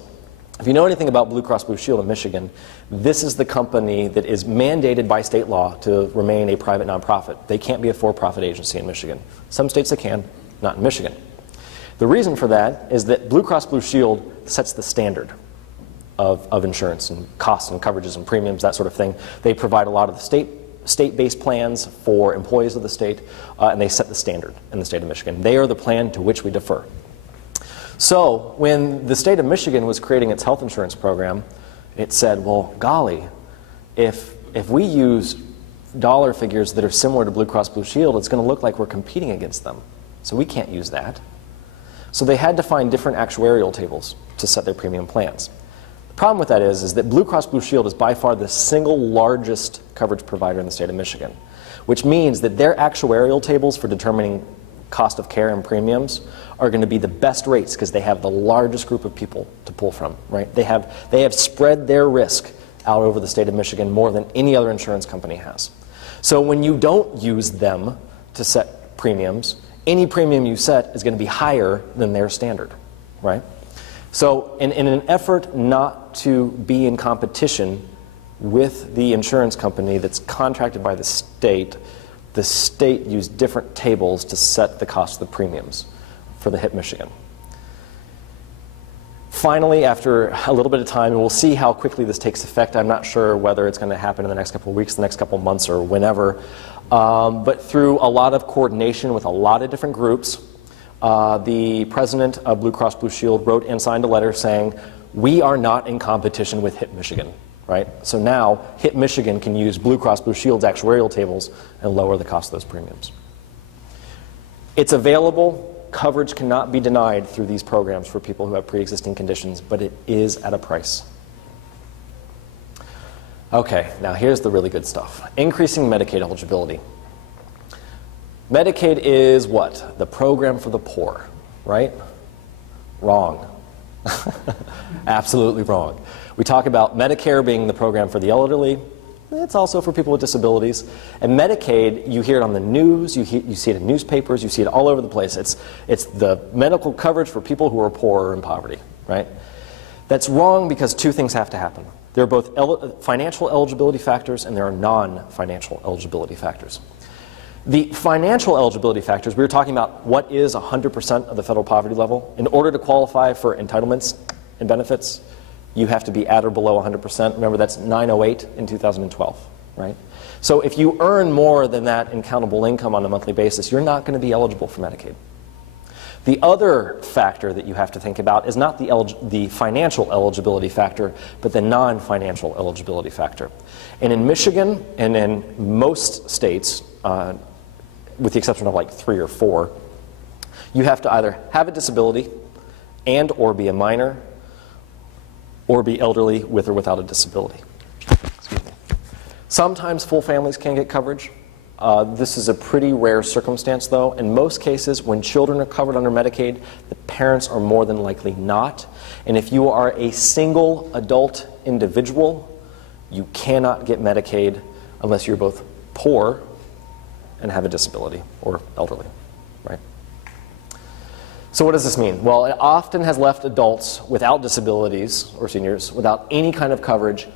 if you know anything about Blue Cross Blue Shield of Michigan, this is the company that is mandated by state law to remain a private nonprofit. They can't be a for-profit agency in Michigan. Some states they can, not in Michigan. The reason for that is that Blue Cross Blue Shield sets the standard of insurance and costs and coverages and premiums, that sort of thing. They provide a lot of the state-based plans for employees of the state, and they set the standard in the state of Michigan. They are the plan to which we defer. So when the state of Michigan was creating its health insurance program, it said, well, golly, if we use dollar figures that are similar to Blue Cross Blue Shield, it's going to look like we're competing against them. So we can't use that. So they had to find different actuarial tables to set their premium plans. The problem with that is that Blue Cross Blue Shield is by far the single largest coverage provider in the state of Michigan, which means that their actuarial tables for determining cost of care and premiums are going to be the best rates because they have the largest group of people to pull from, right? They have spread their risk out over the state of Michigan more than any other insurance company has. So when you don't use them to set premiums, any premium you set is going to be higher than their standard, right? So in an effort not to be in competition with the insurance company that's contracted by the state used different tables to set the cost of the premiums for the HIT Michigan. Finally, after a little bit of time, and we'll see how quickly this takes effect. I'm not sure whether it's going to happen in the next couple of weeks, the next couple of months, or whenever. But through a lot of coordination with a lot of different groups, the president of Blue Cross Blue Shield wrote and signed a letter saying, we are not in competition with HIT Michigan. Right? So now HIT Michigan can use Blue Cross Blue Shield's actuarial tables and lower the cost of those premiums. It's available. Coverage cannot be denied through these programs for people who have pre-existing conditions, but it is at a price. Okay, now here's the really good stuff. Increasing Medicaid eligibility. Medicaid is what? The program for the poor, right? Wrong. Absolutely wrong. We talk about Medicare being the program for the elderly. It's also for people with disabilities. And Medicaid, you hear it on the news, you see it in newspapers, you see it all over the place. It's the medical coverage for people who are poor or in poverty, right? That's wrong because two things have to happen. There are both financial eligibility factors and there are non-financial eligibility factors. The financial eligibility factors, we were talking about what is 100% of the federal poverty level. In order to qualify for entitlements and benefits, you have to be at or below 100%. Remember, that's 908 in 2012, right? So if you earn more than that in countable income on a monthly basis, you're not going to be eligible for Medicaid. The other factor that you have to think about is not the financial eligibility factor, but the non-financial eligibility factor. And in Michigan and in most states, with the exception of like 3 or 4, you have to either have a disability and or be a minor or be elderly with or without a disability. Excuse me. Sometimes full families can get coverage. This is a pretty rare circumstance, though. In most cases, when children are covered under Medicaid, the parents are more than likely not. And if you are a single adult individual, you cannot get Medicaid unless you're both poor and have a disability or elderly, right? So what does this mean? Well, it often has left adults without disabilities or seniors without any kind of coverage,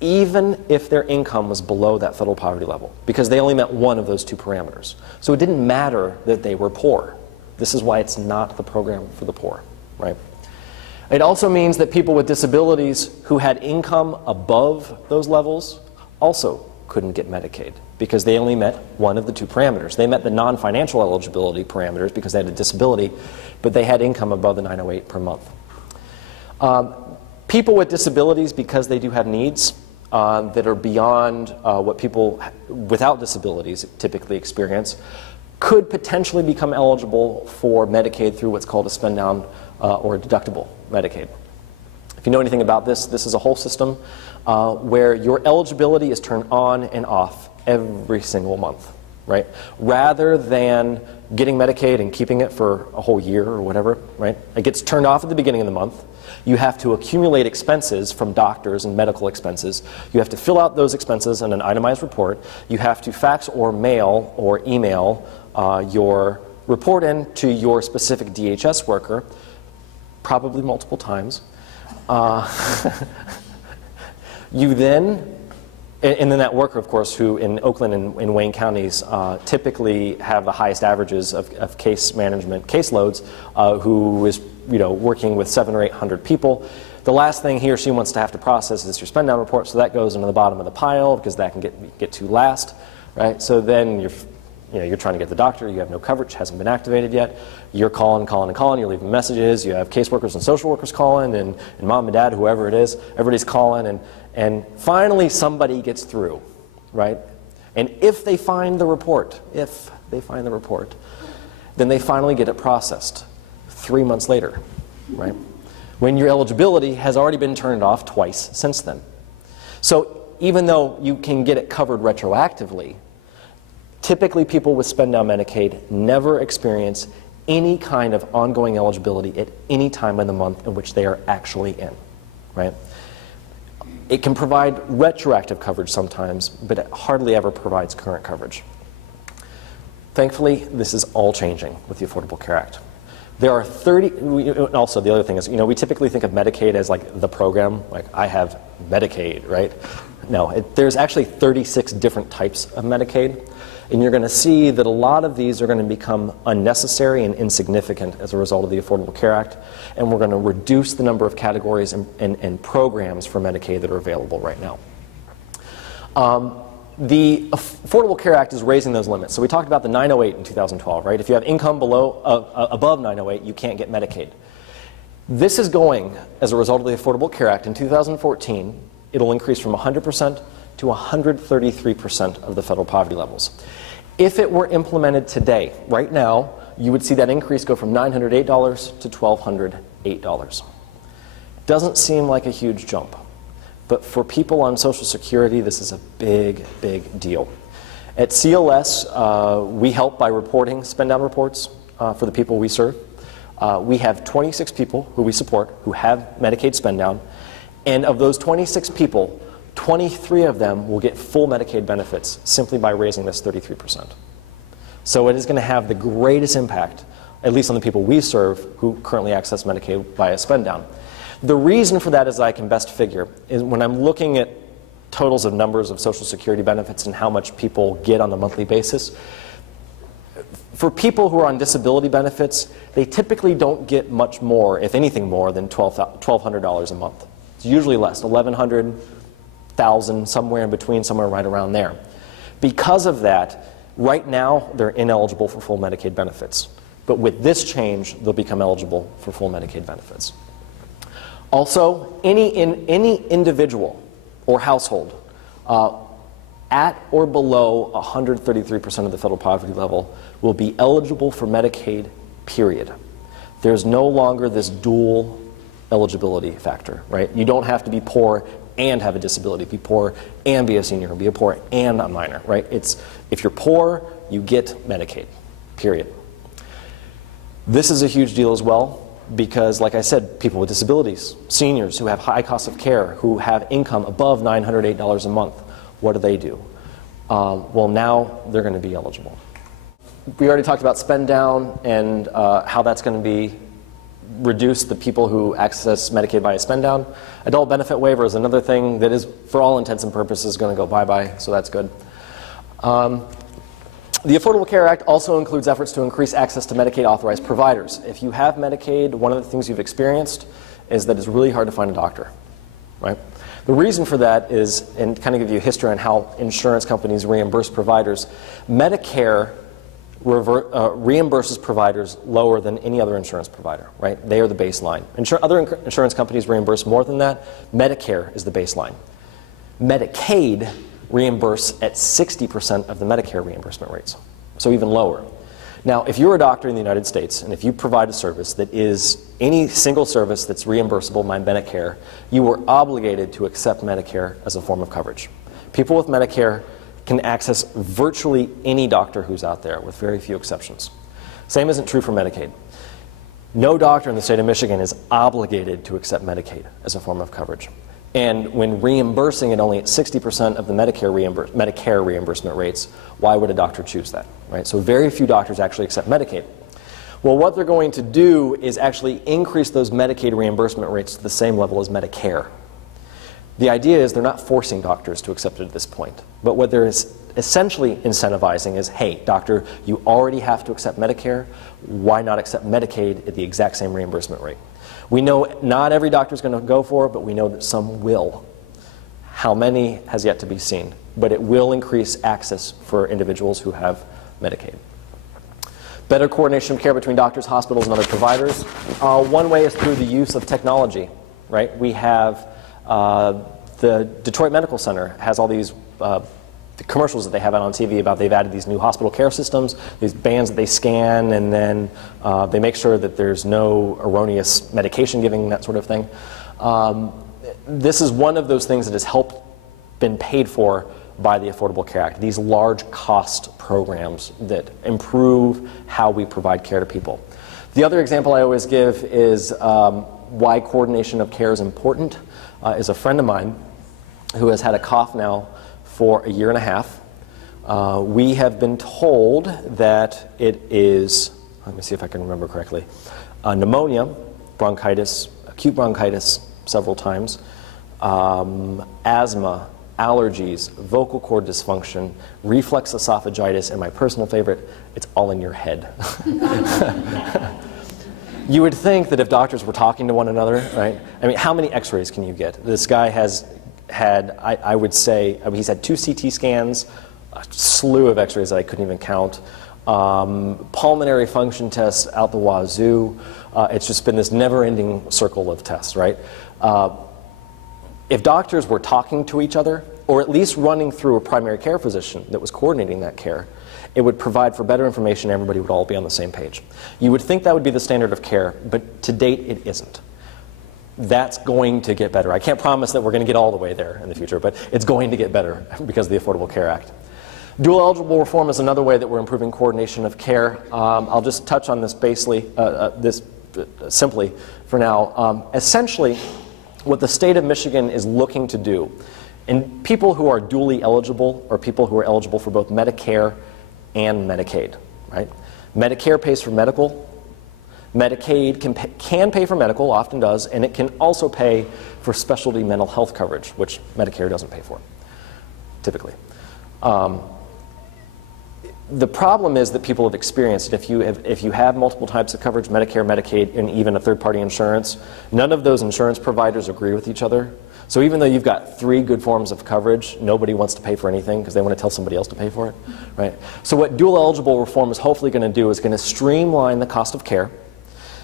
even if their income was below that federal poverty level, because they only met one of those 2 parameters. So it didn't matter that they were poor. This is why it's not the program for the poor, right? It also means that people with disabilities who had income above those levels also couldn't get Medicaid because they only met one of the 2 parameters. They met the non-financial eligibility parameters because they had a disability, but they had income above the 908 per month. People with disabilities, because they do have needs that are beyond what people without disabilities typically experience, could potentially become eligible for Medicaid through what's called a spend down or deductible Medicaid. If you know anything about this, this is a whole system where your eligibility is turned on and off every single month, right? Rather than getting Medicaid and keeping it for a whole year or whatever, right? It gets turned off at the beginning of the month. You have to accumulate expenses from doctors and medical expenses. You have to fill out those expenses in an itemized report. You have to fax or mail or email your report in to your specific DHS worker, probably multiple times. You then, and then that worker, of course, who in Oakland and in Wayne counties typically have the highest averages of case management caseloads, who is working with 700 or 800 people. The last thing he or she wants to have to process is your spend down report, so that goes into the bottom of the pile because that can get to last, right? So then you're trying to get the doctor, you have no coverage, hasn't been activated yet. You're calling, you're leaving messages, you have caseworkers and social workers calling, and mom and dad, whoever it is, everybody's calling, and finally somebody gets through, right? And if they find the report, then they finally get it processed 3 months later, right? When your eligibility has already been turned off twice since then. So even though you can get it covered retroactively, typically people with spend down Medicaid never experience any kind of ongoing eligibility at any time in the month in which they are actually in, right? It can provide retroactive coverage sometimes, but it hardly ever provides current coverage. Thankfully, this is all changing with the Affordable Care Act. There are also the other thing is, we typically think of Medicaid as like the program, like I have Medicaid, right? No, there's actually 36 different types of Medicaid. And you're going to see that a lot of these are going to become unnecessary and insignificant as a result of the Affordable Care Act. And we're going to reduce the number of categories and programs for Medicaid that are available right now. The Affordable Care Act is raising those limits. So we talked about the 908 in 2012, right? If you have income above 908, you can't get Medicaid. This is going, as a result of the Affordable Care Act, in 2014, it'll increase from 100% to 133% of the federal poverty levels. If it were implemented today, right now, you would see that increase go from $908 to $1,208. Doesn't seem like a huge jump, but for people on Social Security, this is a big, big deal. At CLS, we help by reporting spend down reports for the people we serve. We have 26 people who we support who have Medicaid spend down, and of those 26 people, 23 of them will get full Medicaid benefits simply by raising this 33%. So it is going to have the greatest impact, at least on the people we serve who currently access Medicaid via spend down. The reason for that, as I can best figure, is when I'm looking at totals of numbers of Social Security benefits and how much people get on a monthly basis, For people who are on disability benefits, they typically don't get much more, if anything more, than $1,200 a month. It's usually less, $1,100, $1,000, somewhere in between, somewhere right around there. Because of that, right now they're ineligible for full Medicaid benefits. But with this change, they'll become eligible for full Medicaid benefits. Also, any individual or household at or below 133% of the federal poverty level will be eligible for Medicaid, period. There's no longer this dual eligibility factor, right? You don't have to be poor and have a disability, be poor and be a senior, be a poor and a minor, right? It's, if you're poor, you get Medicaid, period. This is a huge deal as well because, like I said, people with disabilities, seniors who have high costs of care, who have income above $908 a month, what do? Well, now they're going to be eligible. We already talked about spend down and how that's going to be reduce the people who access Medicaid via spend down. Adult benefit waiver is another thing that is, for all intents and purposes, going to go bye-bye, so that's good. The Affordable Care Act also includes efforts to increase access to Medicaid authorized providers. If you have Medicaid, one of the things you've experienced is that it's really hard to find a doctor, right? The reason for that is, and kind of give you a history on how insurance companies reimburse providers, Medicare reimburses providers lower than any other insurance provider, right? They are the baseline. Other insurance companies reimburse more than that. Medicare is the baseline. Medicaid reimburse at 60% of the Medicare reimbursement rates, so even lower. Now, if you're a doctor in the United States, and if you provide a service that is any single service that's reimbursable by Medicare, you are obligated to accept Medicare as a form of coverage. People with Medicare can access virtually any doctor who's out there, with very few exceptions. Same isn't true for Medicaid. No doctor in the state of Michigan is obligated to accept Medicaid as a form of coverage. And when reimbursing it only at 60% of the Medicare reimbursement rates, why would a doctor choose that, right? So very few doctors actually accept Medicaid. Well, what they're going to do is actually increase those Medicaid reimbursement rates to the same level as Medicare. The idea is they're not forcing doctors to accept it at this point. But what they're essentially incentivizing is, hey, doctor, you already have to accept Medicare. Why not accept Medicaid at the exact same reimbursement rate? We know not every doctor is going to go for it, but we know that some will. How many has yet to be seen. But it will increase access for individuals who have Medicaid. Better coordination of care between doctors, hospitals, and other providers. One way is through the use of technology, right? We have the Detroit Medical Center has all these the commercials that they have out on TV about they've added these new hospital care systems, these bands that they scan, and then they make sure that there's no erroneous medication giving, that sort of thing. This is one of those things that has been paid for by the Affordable Care Act, these large cost programs that improve how we provide care to people. The other example I always give is why coordination of care is important. Is a friend of mine who has had a cough now for a year and a half. We have been told that it is, let me see if I can remember correctly, pneumonia, bronchitis, acute bronchitis several times, asthma, allergies, vocal cord dysfunction, reflex esophagitis, and my personal favorite, it's all in your head. You would think that if doctors were talking to one another, right? I mean, how many x-rays can you get? This guy has had, I would say, he's had 2 CT scans, a slew of x-rays that I couldn't even count, pulmonary function tests out the wazoo. It's just been this never-ending circle of tests, right? If doctors were talking to each other, or at least running through a primary care physician that was coordinating that care, it would provide for better information. Everybody would all be on the same page. You would think that would be the standard of care, but to date it isn't. That's going to get better. I can't promise that we're going to get all the way there in the future, but it's going to get better because of the Affordable Care Act. Dual eligible reform is another way that we're improving coordination of care. I'll just touch on this simply for now. Essentially, what the state of Michigan is looking to do, and people who are dually eligible are people who are eligible for both Medicare and Medicaid, right? Medicare pays for medical. Medicaid can pay for medical, often does, and it can also pay for specialty mental health coverage, which Medicare doesn't pay for, typically. The problem is that people have experienced it. If you have multiple types of coverage, Medicare, Medicaid, and even a third-party insurance, none of those insurance providers agree with each other. So even though you've got 3 good forms of coverage, nobody wants to pay for anything because they want to tell somebody else to pay for it, right? So what dual eligible reform is hopefully going to do is going to streamline the cost of care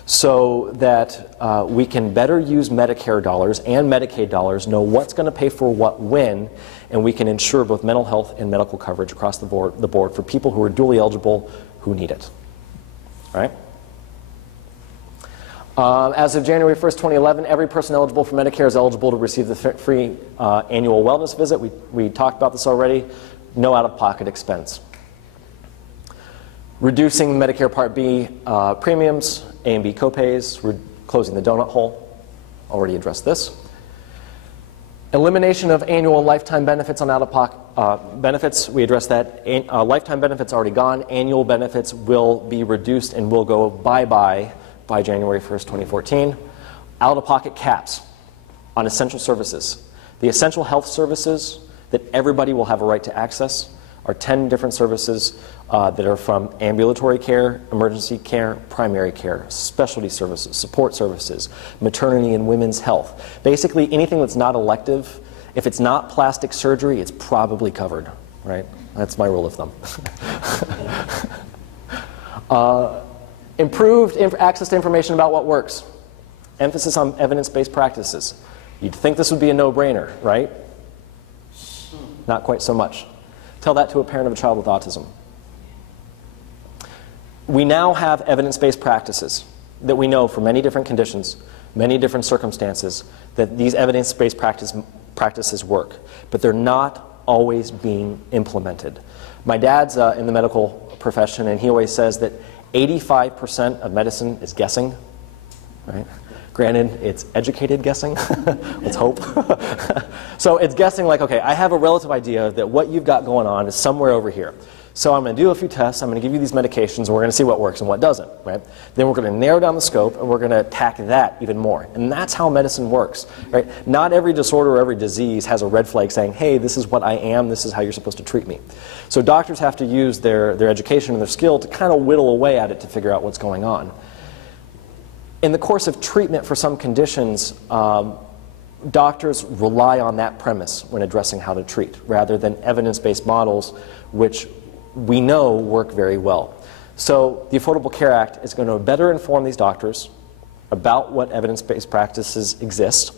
so that we can better use Medicare dollars and Medicaid dollars, know what's going to pay for what when, and we can ensure both mental health and medical coverage across the board for people who are dually eligible who need it. Right? As of January 1st, 2011, every person eligible for Medicare is eligible to receive the free annual wellness visit. We talked about this already. No out-of-pocket expense. Reducing Medicare Part B premiums, A and B copays, we're closing the donut hole. Already addressed this. Elimination of annual and lifetime benefits on out-of-pocket benefits. We addressed that. Lifetime benefits already gone. Annual benefits will be reduced and will go bye-bye by January 1st, 2014. Out-of-pocket caps on essential services. The essential health services that everybody will have a right to access are 10 different services that are from ambulatory care, emergency care, primary care, specialty services, support services, maternity and women's health. Basically anything that's not elective, if it's not plastic surgery, it's probably covered, right? That's my rule of thumb. Improved access to information about what works. Emphasis on evidence-based practices. You'd think this would be a no-brainer, right? Not quite so much. Tell that to a parent of a child with autism. We now have evidence-based practices that we know for many different conditions, many different circumstances, that these evidence-based practices work, but they're not always being implemented. My dad's in the medical profession, and he always says that 85% of medicine is guessing, right? Granted, it's educated guessing. Let's hope. So it's guessing like, okay, I have a relative idea that what you've got going on is somewhere over here. So I'm going to do a few tests, I'm going to give you these medications, and we're going to see what works and what doesn't, right? Then we're going to narrow down the scope, and we're going to attack that even more. And that's how medicine works, right? Not every disorder or every disease has a red flag saying, hey, this is what I am, this is how you're supposed to treat me. So doctors have to use their education and their skill to kind of whittle away at it to figure out what's going on. In the course of treatment for some conditions, doctors rely on that premise when addressing how to treat, rather than evidence-based models, which we know work very well. So the Affordable Care Act is going to better inform these doctors about what evidence-based practices exist,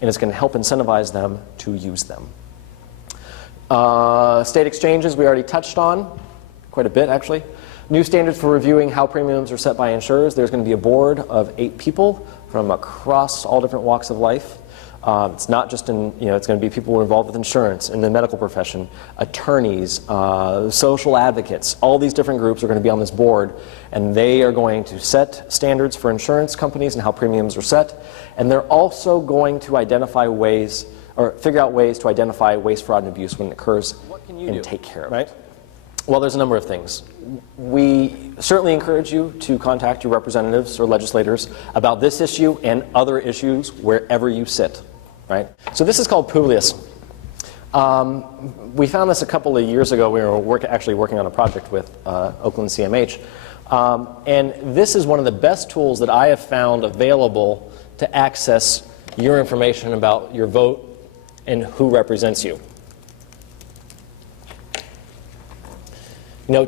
and it's going to help incentivize them to use them. State exchanges we already touched on, quite a bit actually. New standards for reviewing how premiums are set by insurers. There's going to be a board of 8 people from across all different walks of life. It's not just in, it's going to be people who are involved with insurance, in the medical profession, attorneys, social advocates. All these different groups are going to be on this board, and they are going to set standards for insurance companies and how premiums are set. And they're also going to identify ways, or figure out ways to identify waste, fraud, and abuse when it occurs, and take care of it. Right? Well, there's a number of things. We certainly encourage you to contact your representatives or legislators about this issue and other issues wherever you sit. Right? So this is called Publius. We found this a couple of years ago. We were actually working on a project with Oakland CMH. And this is one of the best tools that I have found available to access your information about your vote and who represents you.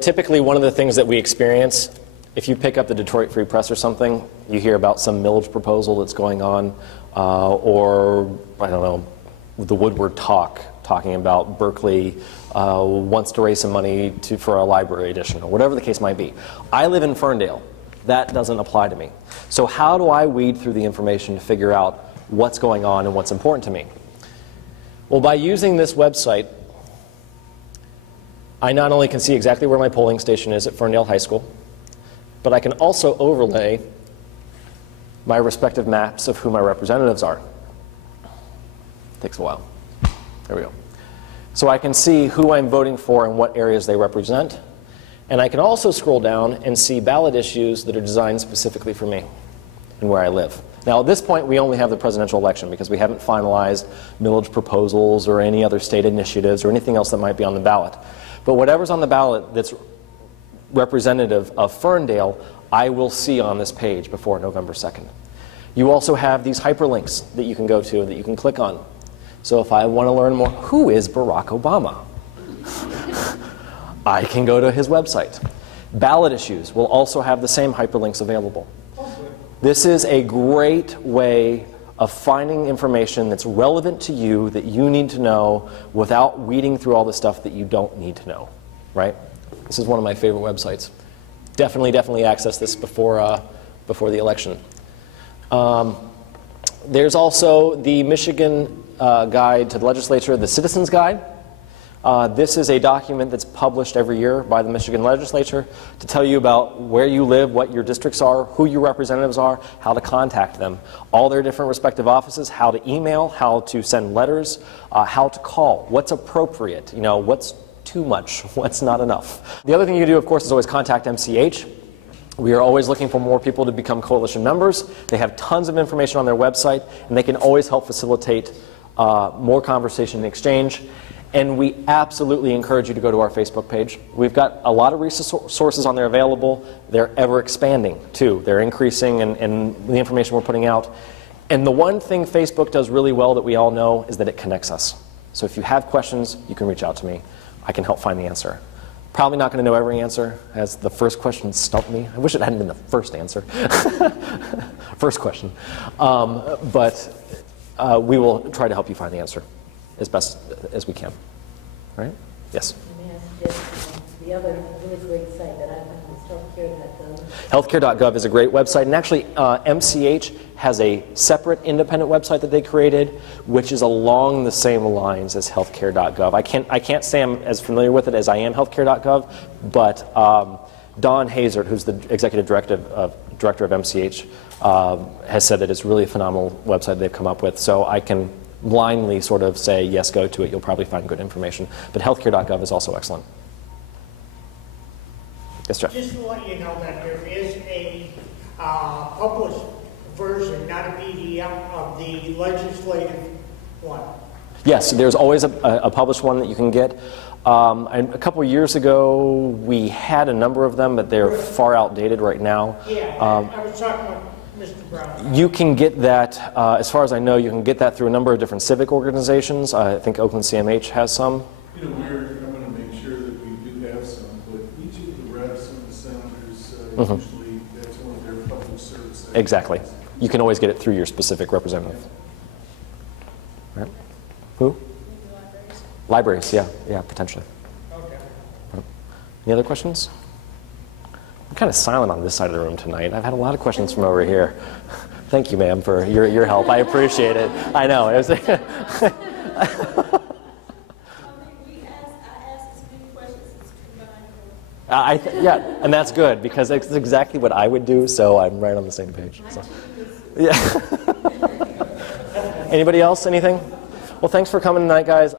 Typically one of the things that we experience, if you pick up the Detroit Free Press or something, you hear about some millage proposal that's going on, or, I don't know, the Woodward talking about Berkeley wants to raise some money for a library edition, or whatever the case might be. I live in Ferndale. That doesn't apply to me. So how do I weed through the information to figure out what's going on and what's important to me? Well, by using this website, I not only can see exactly where my polling station is at Ferndale High School, but I can also overlay my respective maps of who my representatives are. Takes a while. There we go. So I can see who I'm voting for and what areas they represent. And I can also scroll down and see ballot issues that are designed specifically for me and where I live. Now, at this point, we only have the presidential election because we haven't finalized millage proposals or any other state initiatives or anything else that might be on the ballot. But whatever's on the ballot that's representative of Ferndale, I will see on this page before November 2nd. You also have these hyperlinks that you can go to, that you can click on. So if I want to learn more, who is Barack Obama? I can go to his website. Ballot issues will also have the same hyperlinks available. This is a great way of finding information that's relevant to you, that you need to know, without weeding through all the stuff that you don't need to know, right? This is one of my favorite websites. Definitely access this before the election. There's also the Michigan Guide to the Legislature, the Citizens Guide. This is a document that's published every year by the Michigan Legislature to tell you about where you live, what your districts are, who your representatives are, how to contact them, all their different respective offices, how to email, how to send letters, how to call, what's appropriate, you know, what's too much, what's not enough. The other thing you can do, of course, is always contact MCH. We are always looking for more people to become coalition members. They have tons of information on their website, and they can always help facilitate more conversation and exchange. And we absolutely encourage you to go to our Facebook page. We've got a lot of resources on there available. They're ever expanding, too. They're increasing in the information we're putting out. And the one thing Facebook does really well that we all know is that it connects us. So if you have questions, you can reach out to me. I can help find the answer. Probably not going to know every answer, as the first question stumped me. I wish it hadn't been the first answer. First question. But we will try to help you find the answer as best as we can. Right? Yes? The other really great site that I found was healthcare.gov. Healthcare.gov is a great website, and actually MCH has a separate independent website that they created, which is along the same lines as healthcare.gov. I can't say I'm as familiar with it as I am healthcare.gov, but Don Hazard, who's the executive director of MCH, has said that it's really a phenomenal website they've come up with. So I can blindly sort of say, yes, go to it. You'll probably find good information. But healthcare.gov is also excellent. Yes, Jeff? Just to let you know that there is a published version, not a PDF, of the legislative one. Yes, there's always a published one that you can get. A couple of years ago, we had a number of them, but they're far outdated right now. Yeah, I was talking about Mr. Brown. You can get that, as far as I know, you can get that through a number of different civic organizations. I think Oakland CMH has some. You know, I'm going to make sure that we do have some, but each of the reps and the senators, usually that's one of their public service. Exactly. You can always get it through your specific representative. Right? Who? Libraries, yeah, potentially. Okay. Any other questions? I'm kind of silent on this side of the room tonight. I've had a lot of questions from over here. Thank you, ma'am, for your help. I appreciate it. I know. It was yeah, and that's good, because it's exactly what I would do, so I'm right on the same page. So. Yeah. Anybody else? Anything? Well, thanks for coming tonight, guys.